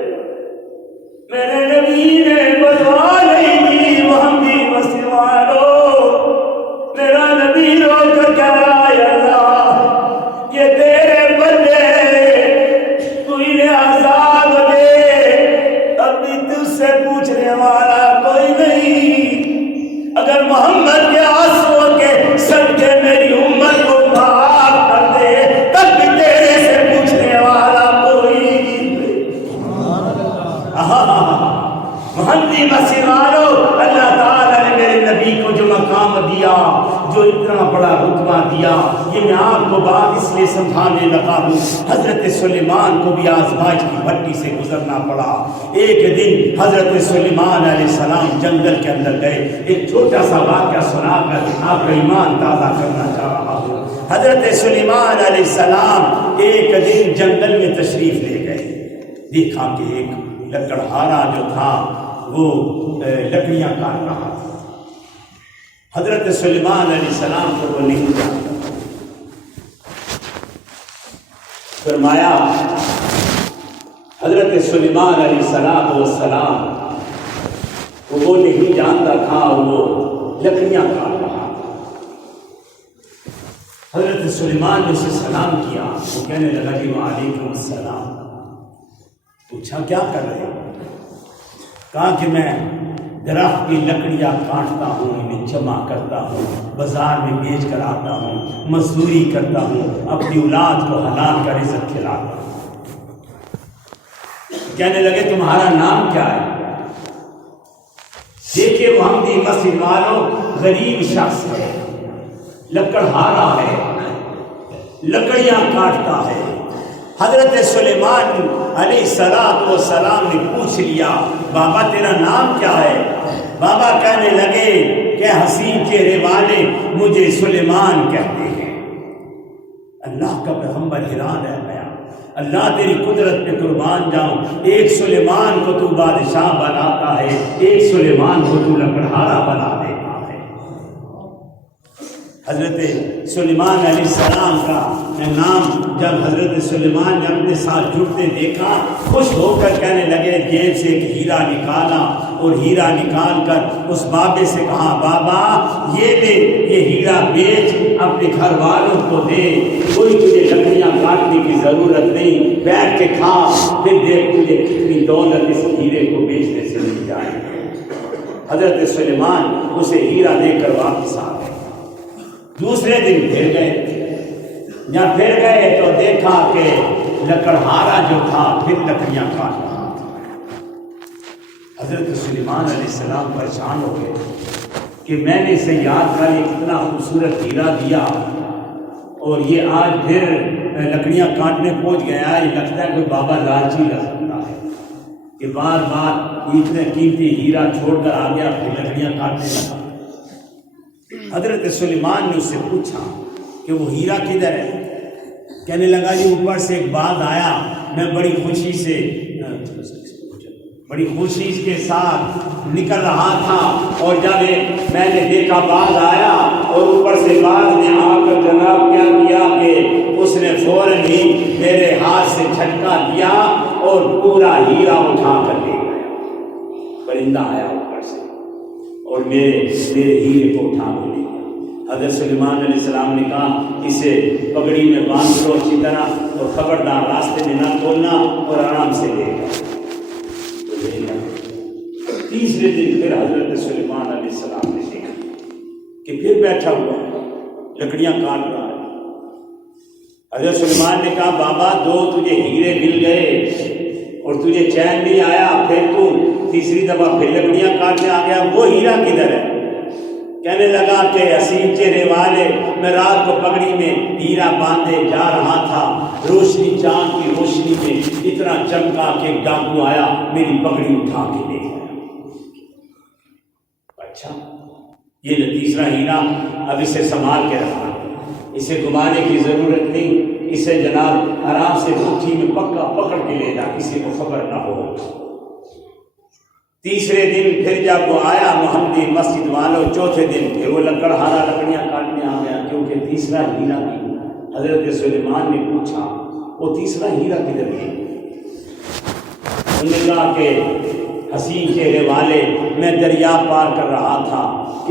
میرے نبی نے بدعا نہیں دی۔ محمدی مسجد والوں، میرا نبی رو کر کہہ رہا ہے اللہ یہ تیرے بندے، تو انہیں عذاب دے، ابھی تجھ سے پوچھنے والا کوئی نہیں، اگر محمد کے آنسوؤں کے صدقے میری امت کو معاف کر دے تب بھی تیرے سے پوچھنے والا کوئی نہیں۔ محمدی مسجد والوں، اللہ تعالیٰ نے میرے نبی کو جو مقام دیا، جو اتنا بڑا رتبہ دیا، یہ میں آپ کو بات اس لیے سمجھانے لگا ہوں۔ حضرت سلیمان کو بھی آزمائش کی بھٹی سے گزرنا پڑا۔ ایک دن حضرت سلیمان علیہ السلام جنگل کے اندر گئے، ایک چھوٹا سا واقعہ سنا کر آپ کا ایمان تازہ کرنا چاہ رہا ہوں۔ حضرت سلیمان علیہ السلام ایک دن جنگل میں تشریف لے گئے، دیکھا کہ ایک لکڑہارا جو تھا وہ لکڑیاں کاٹ رہا تھا۔ حضرت سلیمان علیہ السلام کو وہ نہیں جانتا، فرمایا حضرت سلیمان علیہ السلام وہ نہیں جانتا تھا، وہ لکڑیاں کاٹ رہا تھا۔ حضرت سلیمان نے اسے سلام کیا، وہ کہنے لگا جی وعلیکم السلام۔ پوچھا کیا کر رہے ہو؟ کہا کہ میں درخت کی لکڑیاں کاٹتا ہوں، انہیں جمع کرتا ہوں، بازار میں بیچ کر آتا ہوں، مزدوری کرتا ہوں، اپنی اولاد کو حلال کا رزق کھلاتا ہوں۔ کہنے لگے تمہارا نام کیا ہے؟ دیکھیے محمدی مسجد والوں، غریب شخص ہے، لکڑہارا ہے، لکڑیاں کاٹتا ہے۔ حضرت سلیمان علیہ السلام نے پوچھ لیا بابا تیرا نام کیا ہے؟ بابا کہنے لگے کہ حسین چہرے والے مجھے سلیمان کہتے ہیں۔ اللہ کا پیغمبر حیران رہ گیا، اللہ تیری قدرت پہ قربان جاؤں، ایک سلیمان کو تو بادشاہ بناتا ہے، ایک سلیمان کو تو لکڑہارا بنا دیتا ہے۔ حضرت سلیمان علیہ السلام کا نام جب حضرت سلیمان نے اپنے ساتھ جڑتے دیکھا، خوش ہو کر کہنے لگے، جیب سے ایک ہیرا نکالا اور ہیرا نکال کر اس بابے سے کہا بابا یہ لے، یہ ہیرا بیچ، اپنے گھر والوں کو دے، کوئی تجھے لکڑیاں کاٹنے کی ضرورت نہیں، بیٹھ کے کھا، پھر دیکھ تجھے کتنی دولت اس ہیرے کو بیچنے سے مل جائے۔ حضرت سلیمان اسے ہیرا دے کر واپس آ گئے۔ دوسرے دن پھر گئے، جب پھر گئے تو دیکھا کہ لکڑہارا جو تھا پھر لکڑیاں کاٹ رہا تھا۔ حضرت سلیمان علیہ السلام پریشان ہو گئے کہ میں نے اسے یاد کر اتنا خوبصورت ہیرا دیا اور یہ آج پھر لکڑیاں کاٹنے پہنچ گیا، یہ لگتا ہے کوئی بابا لالچی لگ سکتا ہے کہ بار بار اتنے قیمتی ہیرا چھوڑ کر آ گیا پھر لکڑیاں کاٹنے لگا۔ حضرت سلیمان نے اس سے پوچھا کہ وہ ہیرا کدھر ہے؟ کہنے لگا جی اوپر سے ایک باز آیا، میں بڑی خوشی کے ساتھ نکل رہا تھا اور جب میں نے دیکھا باز آیا اور اوپر سے باز نے آ کر جناب کیا کیا کہ اس نے فوراً ہی میرے ہاتھ سے جھٹکا دیا اور پورا ہیرا اٹھا کر لے گیا۔ پرندہ آیا اوپر سے اور میرے ہیرے کو اٹھا کر لے گیا۔ حضرت سلیمان علیہ السلام نے کہا اسے پگڑی میں باندھ کرو اچھی طرح اور خبردار راستے میں نہ کھولنا اور آرام سے لے گیا۔ تیسرے دن پھر حضرت سلیمان علیہ السلام نے دیکھا کہ پھر بیٹھا ہوا ہے، لکڑیاں کاٹ رہا ہے۔ حضرت سلیمان نے کہا بابا دو تجھے ہیرے مل گئے اور تجھے چین نہیں آیا، پھر تو تیسری دفعہ پھر لکڑیاں کاٹنے آ گیا، وہ ہیرا کدھر ہے؟ کہنے لگا کہ حسین چہرے والے، میں رات کو پگڑی میں ہیرا باندھے جا رہا تھا، روشنی چاند کی روشنی میں اتنا چمکا کہ ڈاکو آیا میری پگڑی اٹھا کے لے گیا۔ اچھا یہ تیسرا ہیرا، اب اسے سنبھال کے رکھنا، اسے گھمانے کی ضرورت نہیں، اسے جناب آرام سے مٹھی میں پکا پکڑ کے لینا، کسی کو خبر نہ ہو۔ تیسرے دن پھر جب وہ آیا محمدی مسجد والوں، چوتھے دن پھر وہ لکڑہارا لکڑیاں کاٹنے آ گیا، کیونکہ تیسرا ہیرا بھی حضرت سلیمان نے پوچھا وہ تیسرا ہیرا کدھر گیا؟ انہوں نے کہا کہ حسین چہرے والے، میں دریا پار کر رہا تھا،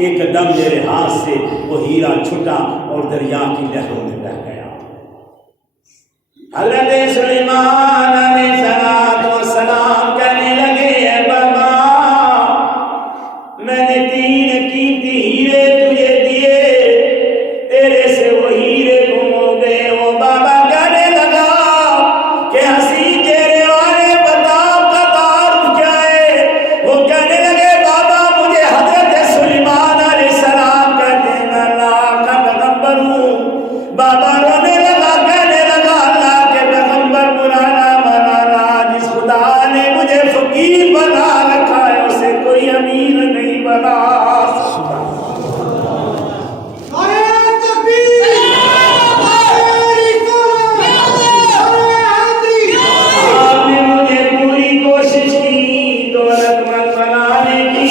ایک دم میرے ہاتھ سے وہ ہیرا چھٹا اور دریا کی لہروں میں بہہ گیا۔ حضرت سلیمان علیہ السلام کہنے لگے اے بابا میں نے 3 قیمتی ہیرے تجھے دیے، تیرے سے وہ ہیرے گم ہو گئے۔ وہ بابا کہنے لگا کہ حسین چہرے والے بتاؤ کا تعارف کیا ہے؟ وہ کہنے لگے بابا مجھے حضرت سلیمان علیہ السلام کہتے ہیں، میں اللہ کا پیغمبر ہوں۔ بابا رونے لگا، کہنے لگا اللہ کے پیغمبر بلانا بنانا، جس خدا نے مجھے فقیر بنا رکھا ہے اسے کوئی امیر نہیں بنا سکتا۔ آپ نے مجھے پوری کوشش کی دولت مند بنانے کی،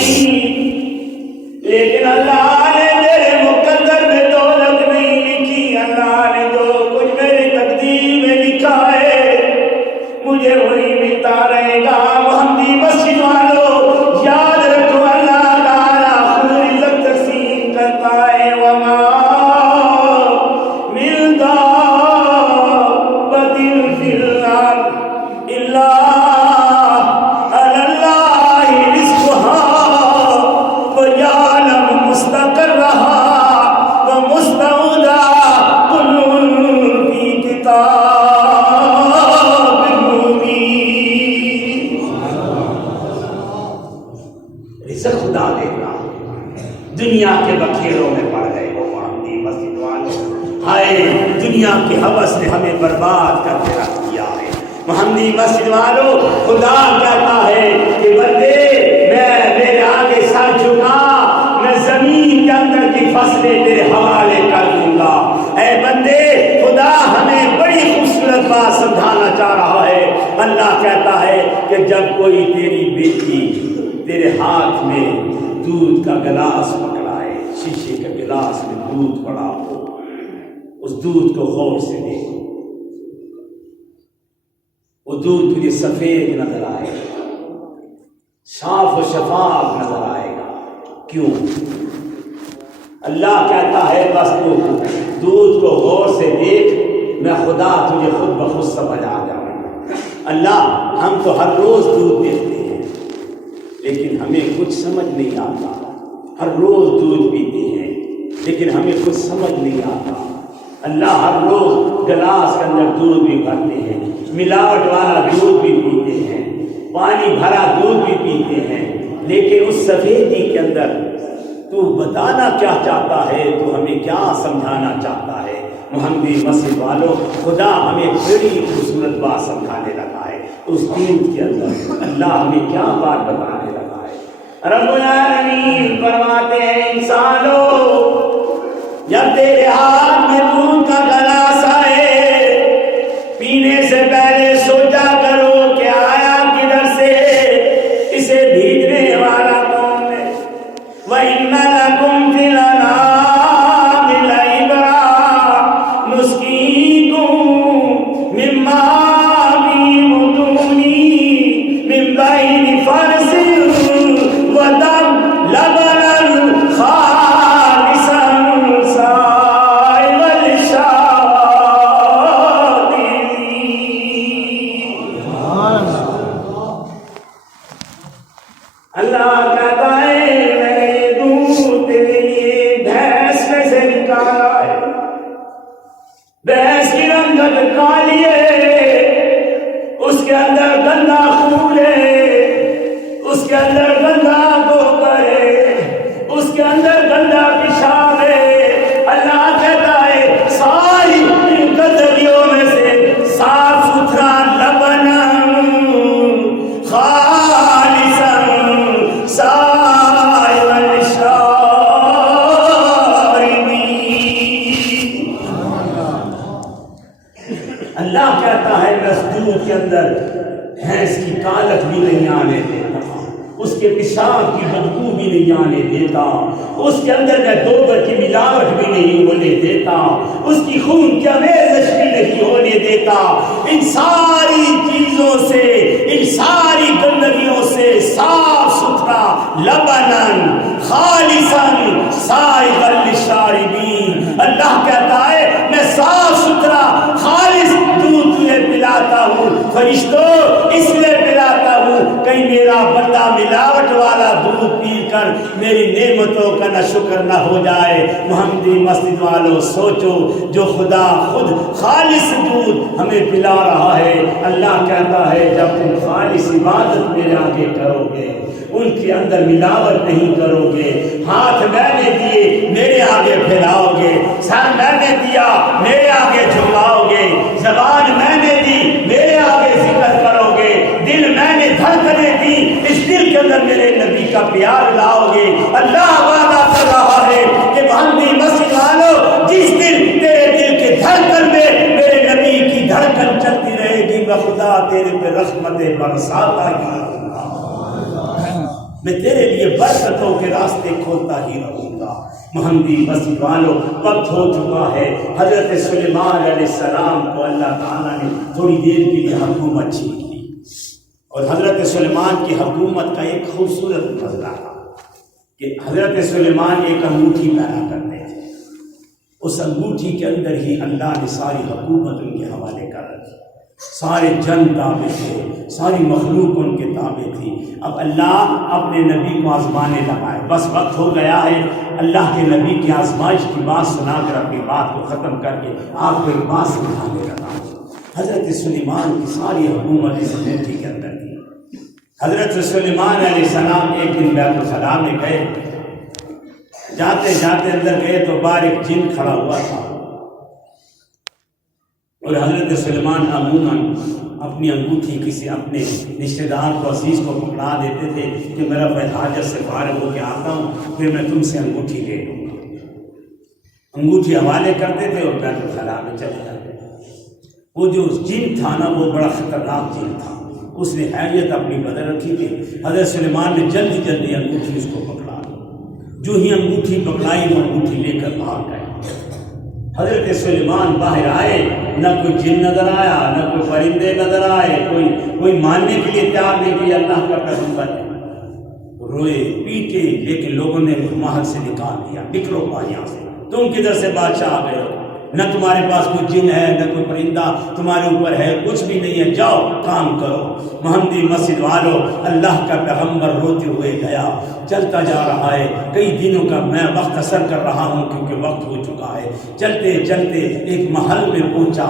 لیکن اللہ نے میرے مقدر میں دولت نہیں لکھی۔ اللہ نے جو کچھ میری تقدیر میں لکھا ہے مجھے وہی ملتا رہے گا۔ محمدی مسجد والوں یاد رکھو اللہ تعالیٰ خود عزت تقسیم کرتا ہے، وما من دابۃ فی الارض الا علی اللہ رزقها ویعلم مستقرها ومستودعها کل فی کتاب مبین۔ رزق خدا دیتا، دنیا کے بکھیروں میں پڑ گئے وہ محمدی مسجد والوں۔ ہائے دنیا کی ہوس نے ہمیں برباد کر کے رکھ دیا ہے۔ محمدی مسجد والوں خدا کہتا ہے کہ بندے میں میرے آگے سر جھکا، میں زمین کے اندر کی فصلیں تیرے حوالے کر دوں گا۔ اے بندے خدا ہمیں بڑی خوبصورت بات سمجھانا چاہ رہا ہے۔ اللہ کہتا ہے کہ جب کوئی تیری بیٹی تیرے ہاتھ میں دودھ کا گلاس پکڑائے، شیشے کے گلاس میں دودھ پڑا ہو، اس دودھ کو غور سے دیکھو، وہ دودھ تجھے سفید نظر آئے گا، صاف و شفاف نظر آئے گا۔ کیوں؟ اللہ کہتا ہے بس تو دودھ کو غور سے دیکھ، میں خدا تجھے خود بخود سمجھ آ جاؤں گا۔ اللہ ہم تو ہر روز دودھ دیتے ہیں لیکن ہمیں کچھ سمجھ نہیں آتا، ہر روز دودھ پیتے ہیں لیکن ہمیں کچھ سمجھ نہیں آتا۔ اللہ ہر روز گلاس کے اندر دودھ بھی بھرتے ہیں، ملاوٹ والا دودھ بھی پیتے ہیں، پانی بھرا دودھ بھی پیتے ہیں، لیکن اس سفیدی کے اندر تو بتانا کیا چاہتا ہے، تو ہمیں کیا سمجھانا چاہتا ہے؟ محمدی مسجد والوں، خدا ہمیں بڑی خوبصورت بات سمجھانے لگا ہے، اس دین کے اندر اللہ ہمیں کیا بات بتانے لگا ہے؟ رب العالمین فرماتے ہیں انسانوں، جب تیرے ہاتھ میں دودھ کا گلاس آئے، پینے سے پہلے سوچا کرو کہ آیا کدھر سے، اسے بھیجنے والا کون ہے؟ وَإِنَّ لَكُمْ فِي الْأَنْعَامِ لَعِبْرَةً نُسْقِيكُم مِّمَّا فِي بُطُونِهِ مِن بَيْنِ فَرْثٍ وَدَمٍ لَبَنًا خَالِصًا سَائِغًا لِّلشَّارِبِينَ۔ اللہ کہتا ہے میں نے یہ دودھ تیرے لیے بھینس میں سے نکالا ہے، بھینس کی رنگت کالی ہے، اس کے اندر گندا خون ہے، اس کے اندر گندا گوبر ہے، اس کے اندر گندا پیشاب ہے۔ اللہ کہتا ہے ساری ان گندگیوں میں سے صاف ستھرا لبن خالصا سائغا للشاربین۔ اللہ کہتا ہے میں اس دودھ کے اندر بھینس کی کالک بھی نہیں آنے دیتا، اس کے پیشاب کی بدبو بھی نہیں آنے دیتا، اس کے اندر میں گوبر کی ملاوٹ بھی نہیں ہونے دیتا، اس کی خون کی آمیزش بھی نہیں ہونے دیتا۔ ان ساری چیزوں سے، ان ساری گندگیوں سے صاف ستھرا لبنن خالصاً سائغا للشاربین۔ اللہ کہتا ہے میں صاف ستھرا خالص دودھ تجھے پلاتا ہوں، فرشتوں اس لیے پلاتا ہوں کہیں میرا بندہ ملاوٹ والا دودھ پی کر میری نعمتوں کا نہ شکر نہ ہو جائے۔ محمدی مسجد والوں سوچو، جو خدا خود خالص دودھ ہمیں پلا رہا ہے، اللہ کہتا ہے جب تم خالص عبادت میرے آگے کرو گے، ان کے اندر ملاوٹ نہیں کرو گے، ہاتھ میں نے دیے میرے آگے پھیلاؤ گے، سر میں نے دیا میرے آگے جھکاؤ گے، زبان میں نے دی میرے آگے ذکر کرو گے، دل میں نے دھڑکنیں دی اس دل کے اندر میرے نبی کا پیار لاؤ گے۔ اللہ وعدہ کر رہا ہے کہ محمدی مسجد والوں، جس دل تیرے دل کے دھڑکن میں میرے نبی کی دھڑکن چلتی رہے گی، میں خدا تیرے پہ رحمتیں برساتا ہی رہوں گا، میں تیرے لیے برکتوں کے راستے کھولتا ہی رہوں گا۔ محمدی مسجد والوں، وقت ہو چکا ہے۔ حضرت سلیمان علیہ السلام کو اللہ تعالیٰ نے تھوڑی دیر کے لیے حکومت چھین لی، اور حضرت سلیمان کی حکومت کا ایک خوبصورت مسئلہ تھا کہ حضرت سلیمان ایک انگوٹھی پہنا کرتے تھے، اس انگوٹھی کے اندر ہی اللہ نے ساری حکومت ان کے حوالے کر رکھی، سارے جن تابع تھے، ساری مخلوق ان کے تابع تھی۔ اب اللہ اپنے نبی کو آزمانے لگا ہے، بس وقت ہو گیا ہے۔ اللہ کے نبی کی آزمائش کی بات سنا کر اپنی بات کو ختم کر کے آپ کو ایک بات سمجھانے لگا۔ حضرت سلیمان کی ساری حکومت اس انگوٹھی کے اندر تھی۔ حضرت سلیمان علیہ السلام ایک دن بیت الخلاء میں گئے، جاتے جاتے اندر گئے تو باہر ایک جن کھڑا ہوا تھا، اور حضرت سلیمان عموماً اپنی انگوٹھی کسی اپنے رشتہ دار کو، عزیز کو پکڑا دیتے تھے کہ میرا میں حاجت سے فارغ ہو کے آتا ہوں، پھر میں تم سے انگوٹھی لے لوں گا۔ انگوٹھی حوالے کرتے تھے اور بیت الخلاء میں چلے جاتے تھے۔ وہ جو جن تھا نا، وہ بڑا خطرناک جن تھا، اس نے حیثیت اپنی بدل رکھی تھی۔ حضرت سلیمان نے جلدی جلدی انگوٹھی اس کو پکڑا، جو ہی انگوٹھی پکڑائی وہ انگوٹھی لے کر بھاگ گئے۔ حضرت سلیمان باہر آئے، نہ کوئی جن نظر آیا، نہ کوئی پرندے نظر آئے، کوئی ماننے کے لیے تیار نہیں کہ اللہ کا پیغمبر ہے۔ روئے پیٹے، لیکن لوگوں نے محل سے نکال دیا، نکلو یہاں سے، تم کدھر سے بادشاہ آ گئے ہو؟ نہ تمہارے پاس کوئی جن ہے نہ کوئی پرندہ تمہارے اوپر ہے، کچھ بھی نہیں ہے، جاؤ کام کرو۔ محمدی مسجد والوں، اللہ کا پیغمبر روتے ہوئے گیا، چلتا جا رہا ہے، کئی دنوں کا میں وقت اثر کر رہا ہوں کیونکہ وقت ہو چکا ہے۔ چلتے چلتے ایک محل میں پہنچا،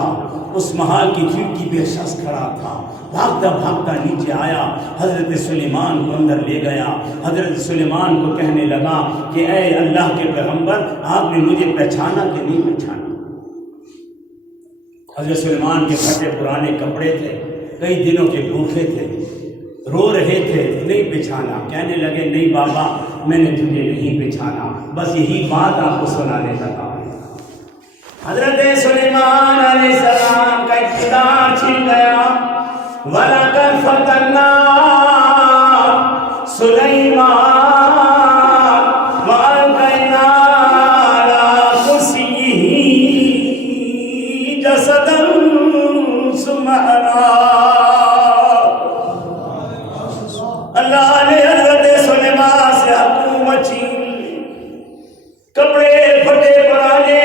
اس محل کی کھڑکی پہ شخص کھڑا تھا، بھاگتا بھاگتا نیچے آیا، حضرت سلیمان کو اندر لے گیا۔ حضرت سلیمان کو کہنے لگا کہ اے اللہ کے پیغمبر، آپ نے مجھے پہچانا کہ نہیں پہچانا؟ حضرت سلیمان کے پھٹے پرانے کپڑے تھے، کئی دنوں کے بھوکے تھے، رو رہے تھے، نہیں پہچانا۔ کہنے لگے نہیں بابا، میں نے تجھے نہیں پہچانا، بس یہی بات آپ کو سنانے لگا۔ حضرت سلیمان علیہ السلام کا اقتدار چھن گیا۔ وَلَقَدْ فَتَنَّا سُلَيْمَانَ وَأَلْقَيْنَا عَلَىٰ كُرْسِيِّهِ جَسَدًا ثُمَّ أَنَابَ۔ اللہ نے حضرت سلیمان سے حکومت چھین لی، کپڑے پھٹے پرانے۔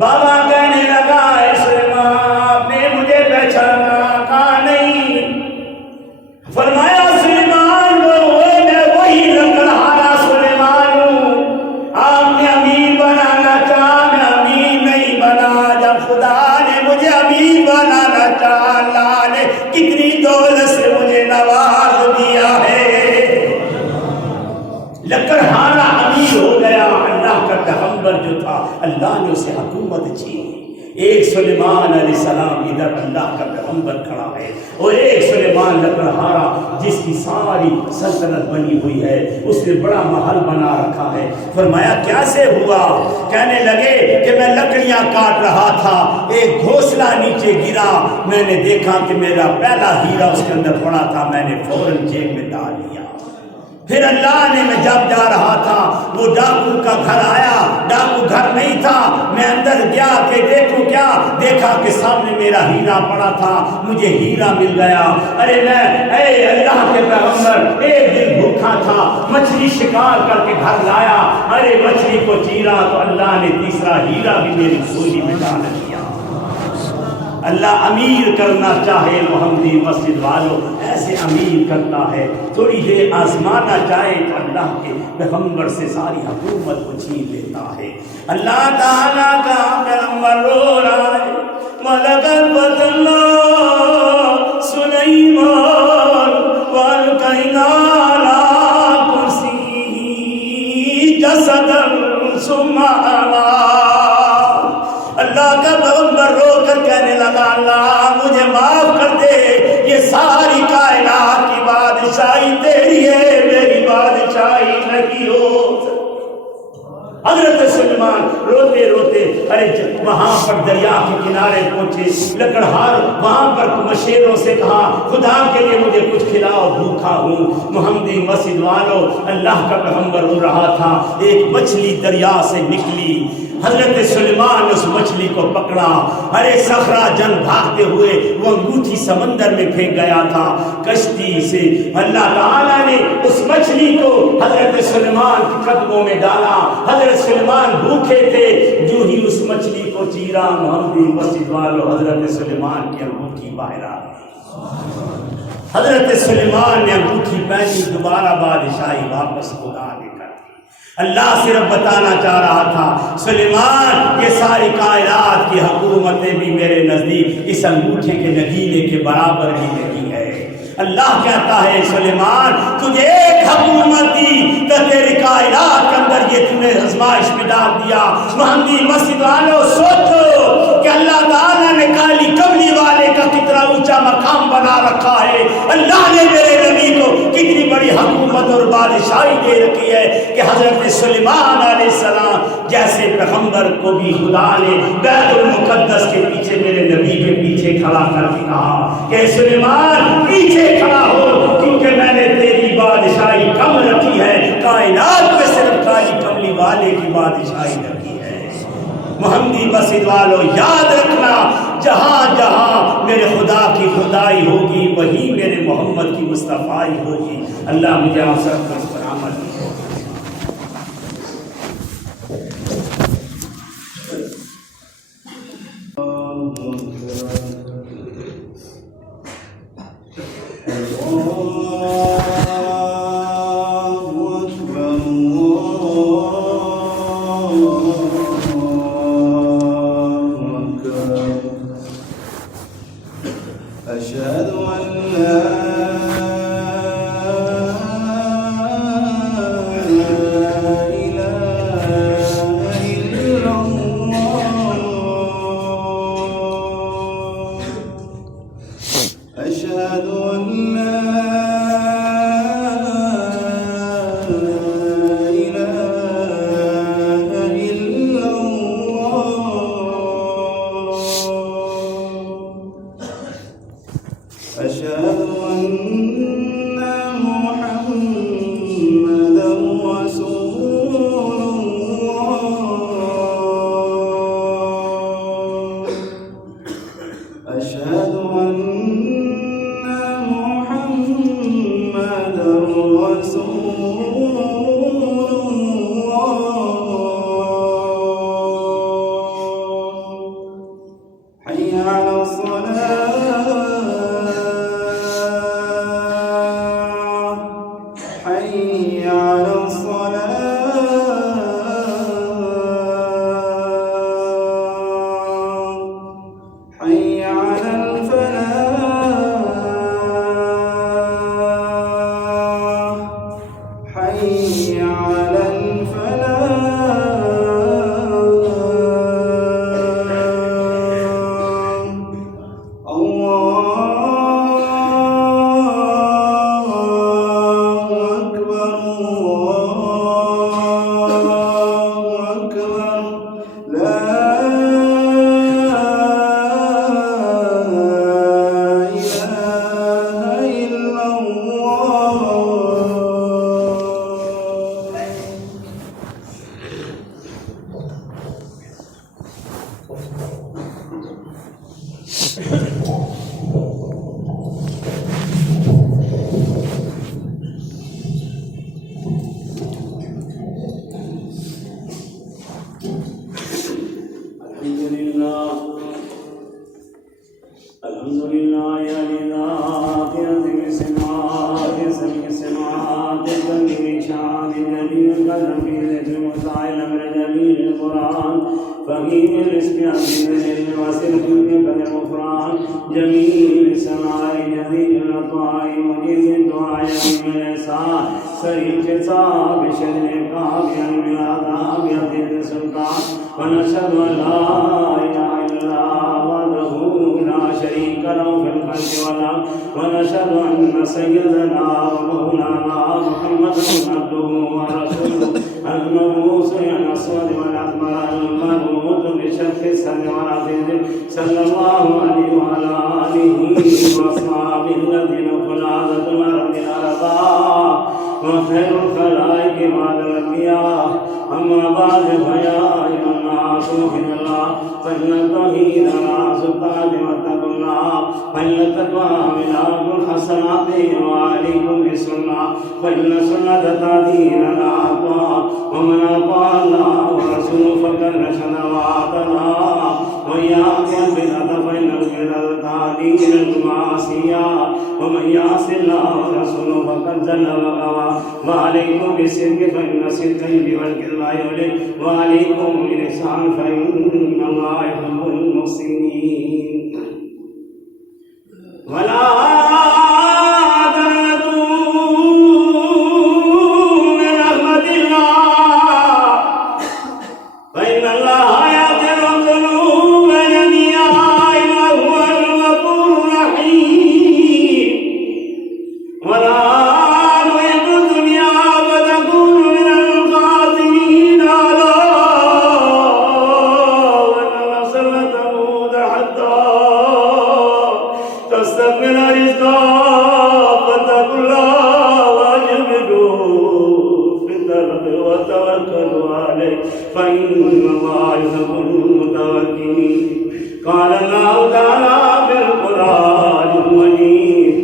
بابا کہنے لگا اے سلیمان، آپ نے مجھے پہچانا؟ کہا نہیں۔ فرمایا سلیمان میں وہی لکڑہارا سلیمان ہوں، آپ نے امیر بنانا چاہا، میں امیر نہیں بنا۔ جب خدا نے مجھے امیر بنانا چاہا، اللہ نے کتنی دولت سے مجھے نواز دیا ہے، لکڑہارا امیر ہو گیا۔ اللہ کا پیغمبر جو تھا، اللہ نے اسے حکومت چھین لی۔ ایک سلیمان علیہ السلام ادھر اللہ کا پیغمبر کھڑا ہے، اور ایک سلیمان لکڑہارا جس کی ساری سلطنت بنی ہوئی ہے، اس نے بڑا محل بنا رکھا ہے۔ فرمایا کیسے ہوا؟ کہنے لگے کہ میں لکڑیاں کاٹ رہا تھا، ایک گھونسلہ نیچے گرا، میں نے دیکھا کہ میرا پہلا ہیرا اس کے اندر پڑا تھا، میں نے فوراً جیب میں ڈال لیا۔ پھر اللہ نے میں جب جا رہا تھا، وہ ڈاکو کا گھر آیا، ڈاکو گھر نہیں تھا، میں اندر گیا کہ دیکھوں کیا، دیکھا کہ سامنے میرا ہیرا پڑا تھا، مجھے ہیرا مل گیا۔ ارے میں اے اللہ کے پیغمبر ایک دن بھوکا تھا، مچھلی شکار کر کے گھر لایا، ارے مچھلی کو چیرا تو اللہ نے تیسرا ہیرا بھی میری جھولی میں ڈال دیا۔ اللہ امیر کرنا چاہے محمدی مسجد والوں ایسے امیر کرتا ہے، تھوڑی دیر آزمانا چاہے تو اللہ کے پیغمبر سے ساری حکومت کو چھین لیتا ہے۔ اللہ تعالیٰ کا پیغمبر رو رہا ہے، وَلَقَدْ فَتَنَّا سُلَيْمَانَ وَأَلْقَيْنَا عَلَىٰ كُرْسِيِّهِ جَسَدًا ثُمَّ أَنَابَ۔ اللہ کا پیغمبر رو کر کہنے لگا اللہ مجھے معاف کر دے، یہ ساری کائنات کی بادشاہی تیری ہے، میری بادشاہی نہیں ہو۔ حضرت سلیمان روتے روتے وہاں پر دریا کے کنارے پہنچے، لکڑہار وہاں پر مشیروں سے کہا خدا کے لیے مجھے کچھ کھلاؤ، بھوکا ہوں۔ محمدی مسجد والوں، اللہ کا پیغمبر رو رہا تھا، ایک مچھلی دریا سے نکلی، حضرت سلیمان نے اس مچھلی کو پکڑا، ارے صخرہ جن بھاگتے ہوئے وہ انگوٹھی سمندر میں پھینک گیا تھا کشتی سے۔ اللہ تعالیٰ نے اس مچھلی کو حضرت سلیمان کے قدموں میں ڈالا، حضرت سلیمان بھوکے تھے، جو ہی اس مچھلی کو چیرا محمدی مسجد والوں حضرت سلیمان کی انگوٹھی باہر آ گئی۔ حضرت سلیمان نے انگوٹھی پہنی، دوبارہ بادشاہی واپس خدا نے کر دی۔ اللہ صرف بتانا چاہ رہا تھا سلیمان یہ ساری کائنات کی حکومتیں بھی میرے نزدیک اس انگوٹھے کے نگینے کے برابر بھی نہیں ہے۔ اللہ کہتا ہے سلیمان تجھے ایک حکومت دی تو تیری کائنات کے اندر یہ تم نے آزمائش میں ڈال دیا۔ محمدی مسجد والوں سوچو کہ اللہ تعالیٰ نے کالی کملی والے کا کتنا اونچا مقام بنا رکھا ہے، اللہ نے میرے نبی کو کتنی بڑی حکومت اور بادشاہی دے رکھی ہے کہ حضرت سلیمان علیہ السلام جیسے پیغمبر کو بھی خدا نے بیت المقدس کے پیچھے میرے نبی کے پیچھے کھڑا کر کے کہا کہ سلیمان پیچھے کھڑا ہو کیونکہ میں نے تیری بادشاہی کم رکھی ہے، کائنات میں صرف کالی کملی والے کی بادشاہی رکھی ہے۔ محمدی مسجد والوں یاد رکھنا جہاں جہاں میرے خدا کی خدائی ہوگی وہی میرے محمد کی مصطفائی ہوگی۔ اللہ مجھے آپ سب پر عمل ونشهد أن لا إله إلا الله وحده لا شريك له في الخلق والأمر ونشهد أن سيدنا ومولانا محمدا عبده ورسوله المبعوث إلى الأسود والأحمر المبعوث بشرف السر والعقيد صلى الله عليه وعلى آله وأصحابه الذين خلادة الأرض الأربعة وخير الخلائق بعد الأنبياء أما بعد فيا أيها الناس اتقوا الله فإن التوحيد رأس التقوى واتقوا الله فإن التقوى ملاك الحسنات وعليكم بالسنة فإن السنة تهدي إلى العطاء ومن أطاع الله ورسوله فقد رشد واهتدى وإياكم بالبدعة فإن البدعة تهدي إلى المعصية ومن يعص الله ورسوله فقد زل وغوى وعليكم بالصدق فإن الصدق يهدي والكذب يهلك وعليكم بالإحسان فإن الله يحب المحسنين ولا قال الله تعالى في القرآن المجيد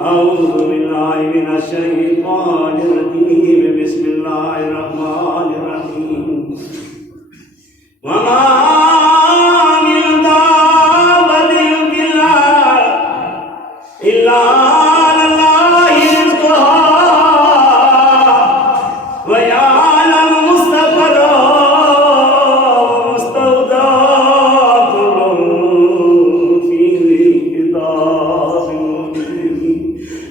أعوذ بالله من الشيطان الرجيم بسم الله الرحمن الرحيم وما من دابة في الأرض إلا على الله رزقها ويعلم مستقرها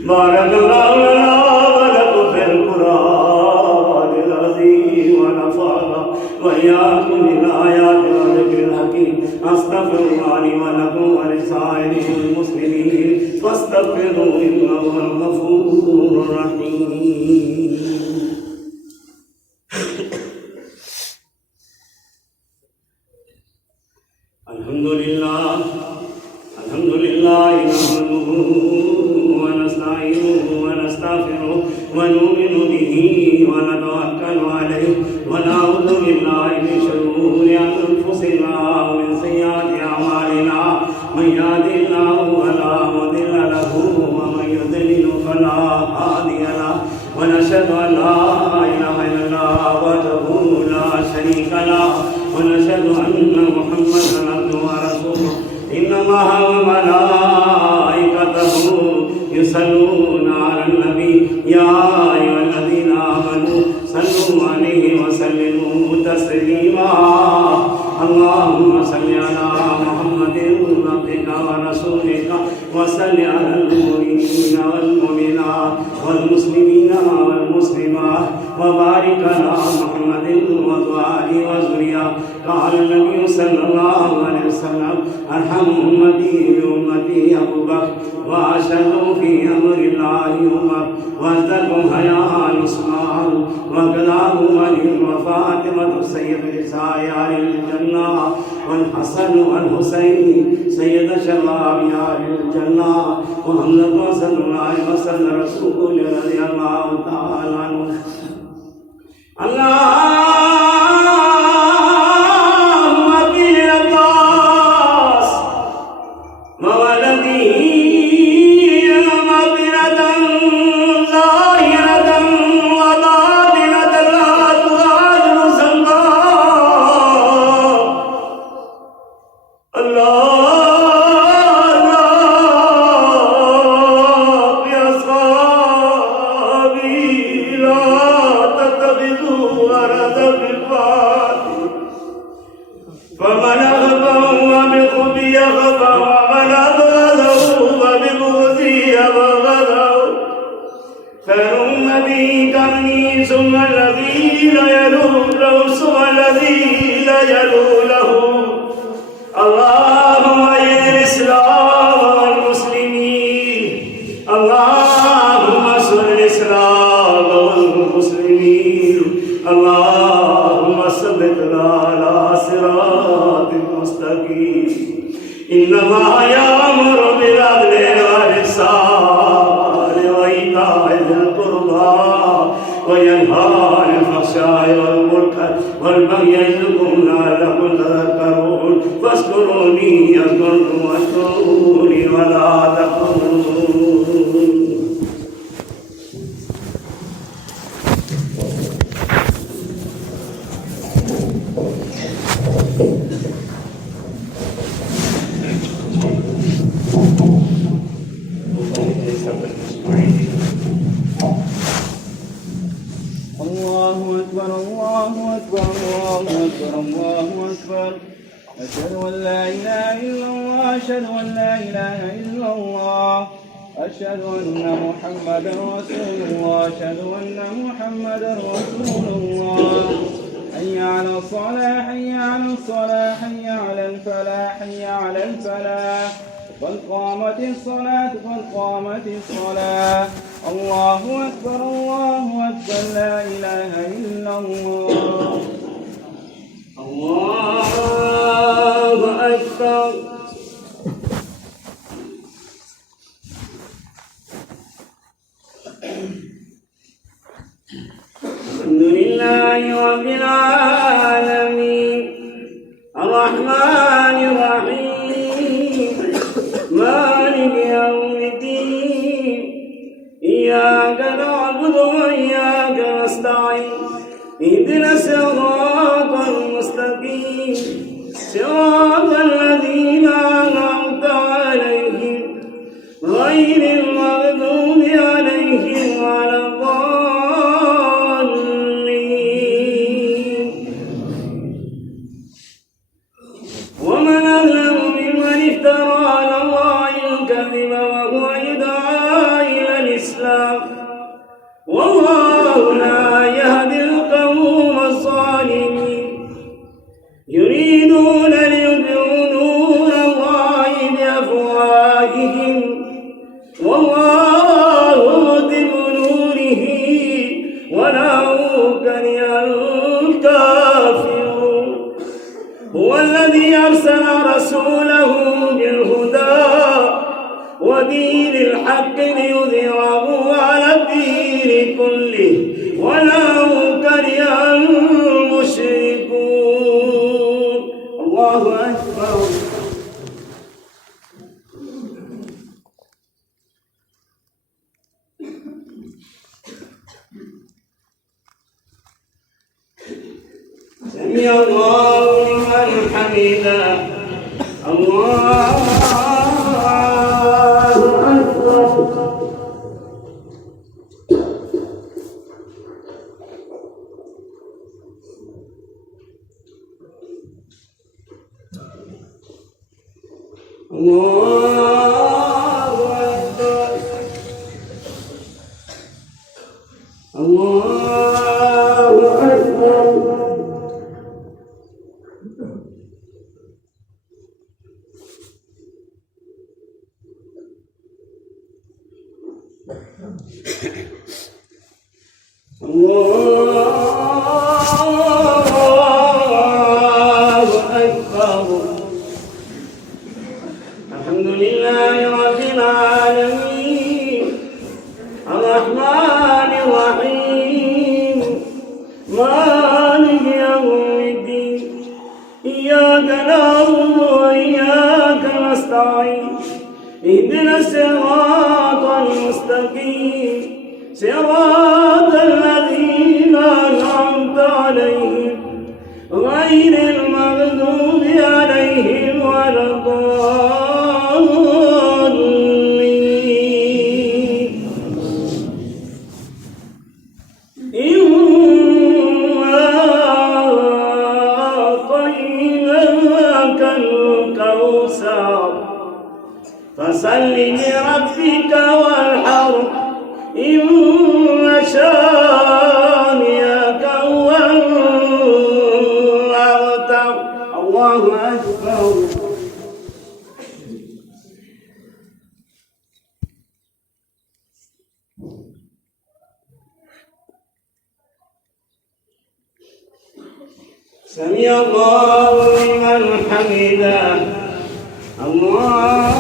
بارك الله لنا ولكم في القرآن العظيم ونفعنا وإياكم بالآيات والذكر الحكيم أستغفر الله لي ولكم ولسائر المسلمين فاستغفروه إنه هو الغفور الرحيم. الحمد لله نحمده ونستعينه ونستغفره ونؤمن به ونتوكل عليه ونعوذ بالله من شرور أنفسنا ومن سيئات أعمالنا من يهده الله فلا مضل له ومن يضلل فلا هادي له ونشهد أن لا إله إلا الله وحده لا شريك له ونشهد أن محمدا عبده ورسوله إن الله وملائكته يصلون على النبي يا أيها الذين آمنوا صلوا عليه وسلموا تسليما اللهم صل على محمد عبدك ورسولك وصل على المؤمنين والمؤمنات والمسلمين والمسلمات وبارك على محمد وآله وذريته قال النبي صلى الله عليه وسلم أرحم أمتي بأمتي أبو بكر وأشهد في أمر الله عمر وأصدقهم حياء عثمان وكذاهم علي وفاطمة سيد نساء أهل الجنة والحسن والحسين سيد شباب أهل الجنة وحمزة صلى الله عليه وسلم رسول رضي الله تعالى عنه. اللهم في العباس غير المغضوب عليهم ولا الضالين إنا أعطيناك الكوثر فصل لربك وانحر إن شانئك هو الأبتر. الله أكبر. سمع الله لمن حمده. الله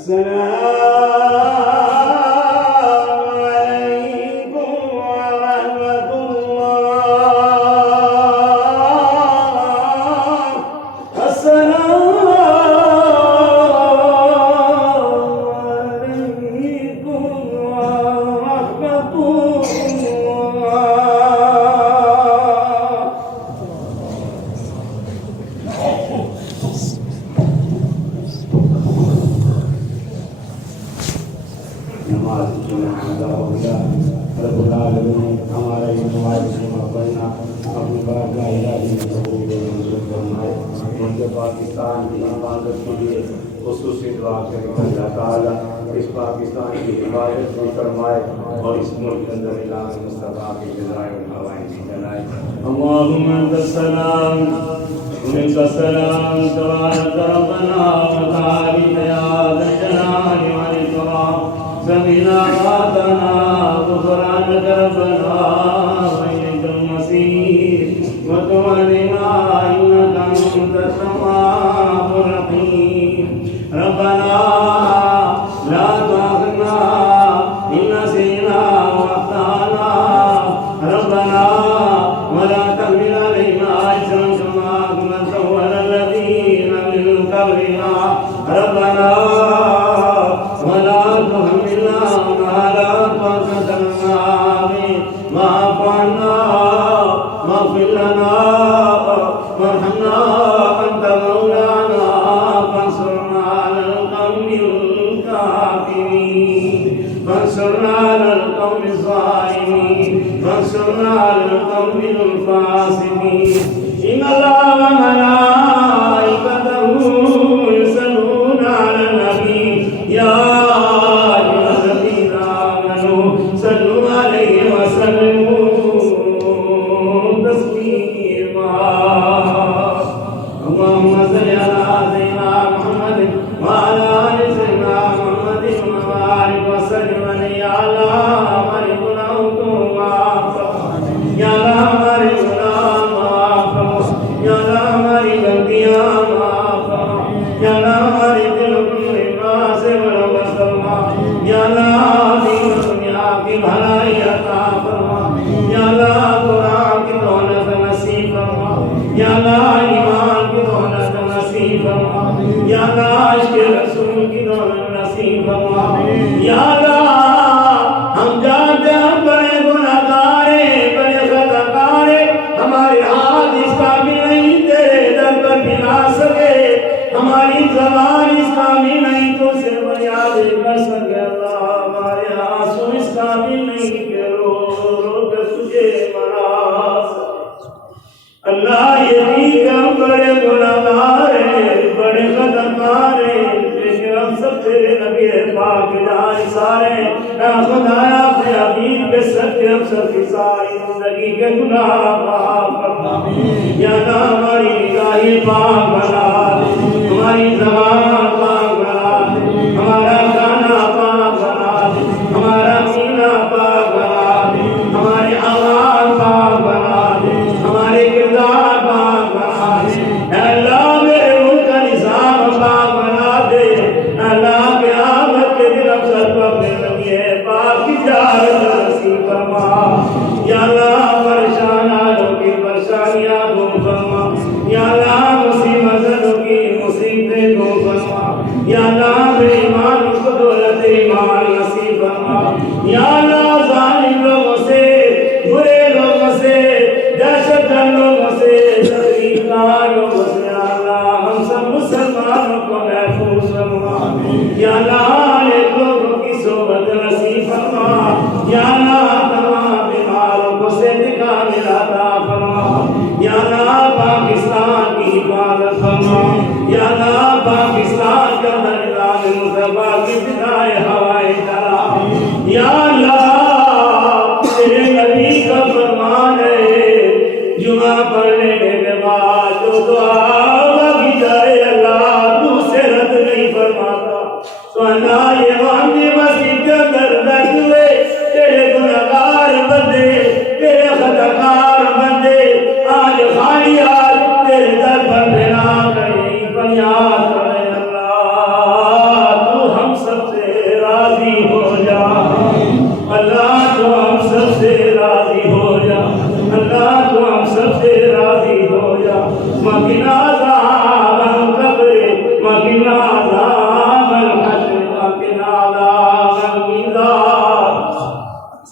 السلام عليكم ورحمة الله. السلام عليكم ورحمة الله. رب العالمین ہمارے اپنا اپنی بات کا الہی منظور فرمائے. ملک پاکستان کی حفاظت کے لیے خصوصی دعا کریں اللہ تعالیٰ اس پاکستان کی حفاظت بھی فرمائے اور اس ملک کے اندر اعلان مصطفیٰ کی فضائل ہوائیں بھی چلائے. اللہم انت السلام ومنک السلام تبارک ربنا وتعالى یا ذا الجلال والاکرام. سمعنا وأطعنا غفرانك ربنا وإليك المصير. وتب علينا إنك أنت التواب الرحيم. ربنا لا تؤاخذنا إن نسينا وأخطأنا. ربنا ولا تحمل علينا إصرا كما حملته على الذين من قبلنا. ربنا ولا تحملنا ما لا طاقة لنا به. واعف عنا واغفر لنا وارحمنا أنت مولانا فانصرنا على القوم الكافرين. فانصرنا على القوم الظالمين. فانصرنا على القوم الفاسقين. إن الله وملائكته يصلون على النبي يا أيها الذين آمنوا صلوا عليه وسلموا تسليما. اللهم صل على سيدنا محمد وعلى آل سيدنا محمد وبارك وسلم عليه. يا الله ہمارے گناہوں کو معاف فرما. یا اللہ ہمارے گناہ معاف فرما. یا اللہ ہماری غلطیاں معاف فرما. یا منا اللہ یہ بھی ہم بڑے گناہگار ہیں بڑے خطاکار ہیں لیکن ہم سب تیرے نبی پاک جائے سارے اے خدایا اپنے حبیب کے صدقے ہم سب کی ساری زندگی کے گناہ معاف فرما یا نہ ہماری نگاہیں پاک بنا دے ہماری زبان پاک بنا دے ہمارا گانا پاک بنا دے ہمارا سینہ پاک بنا دے ہماری آواز پاک بنا دے ہمارے کردار پاک بنا دے اے اللہ میرے ملک کا نظام پاک بنا دے اے اللہ قیامت کے دن ہم سب کو اپنے نبی پاک کی زیارت نصیب فرما یا اللہ پریشانوں کی پریشانیاں دور فرما یا اللہ مصیبتوں کی مصیبتیں دور فرما یا اللہ بے ایمان کو دولت ایمان نصیب فرما یا اللہ ظالم لوگوں سے برے لوگوں سے دہشت گرد لوگوں سے تکلیفدار لوگوں سے یا اللہ ہم سب مسلمانوں کو محفوظ فرما یا اللہ نیک لوگوں کی صحبت نصیب فرما یا اللہ تمام بیماروں کو صحت کامل عطا فرما یا اللہ پاکستان کی حفاظت فرما یا اللہ پاکستان کے اندر نظام مصطفیٰ کی فضائے ہوائے چلا یا اللہ تیرے نبی کا فرمان ہے جمعہ پڑھنے کے بعد جو دعا مانگی جائے اللہ تو سے رد نہیں فرماتا تو اللہ یہ مانگی مسجد کے اندر بیٹھے ہوئے تیرے گناہگار بندے تیرے خطاکار بندے آج خالی آج تیرے در پر بنا کریں فریاد کریں اللہ تو ہم سب سے راضی ہو جا اللہ تو ہم سب سے راضی ہو جا اللہ تو ہم سب سے راضی ہو جا مکنا عذاب القبر مکنا عذاب الحشر مکنا عذاب المیزان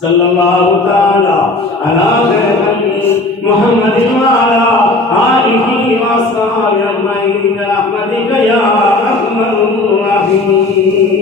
صلی اللہ تعالی علی خیر محمد وعلی آلہ وصحبہ اجمعین برحمتک یا ارحم الراحمین.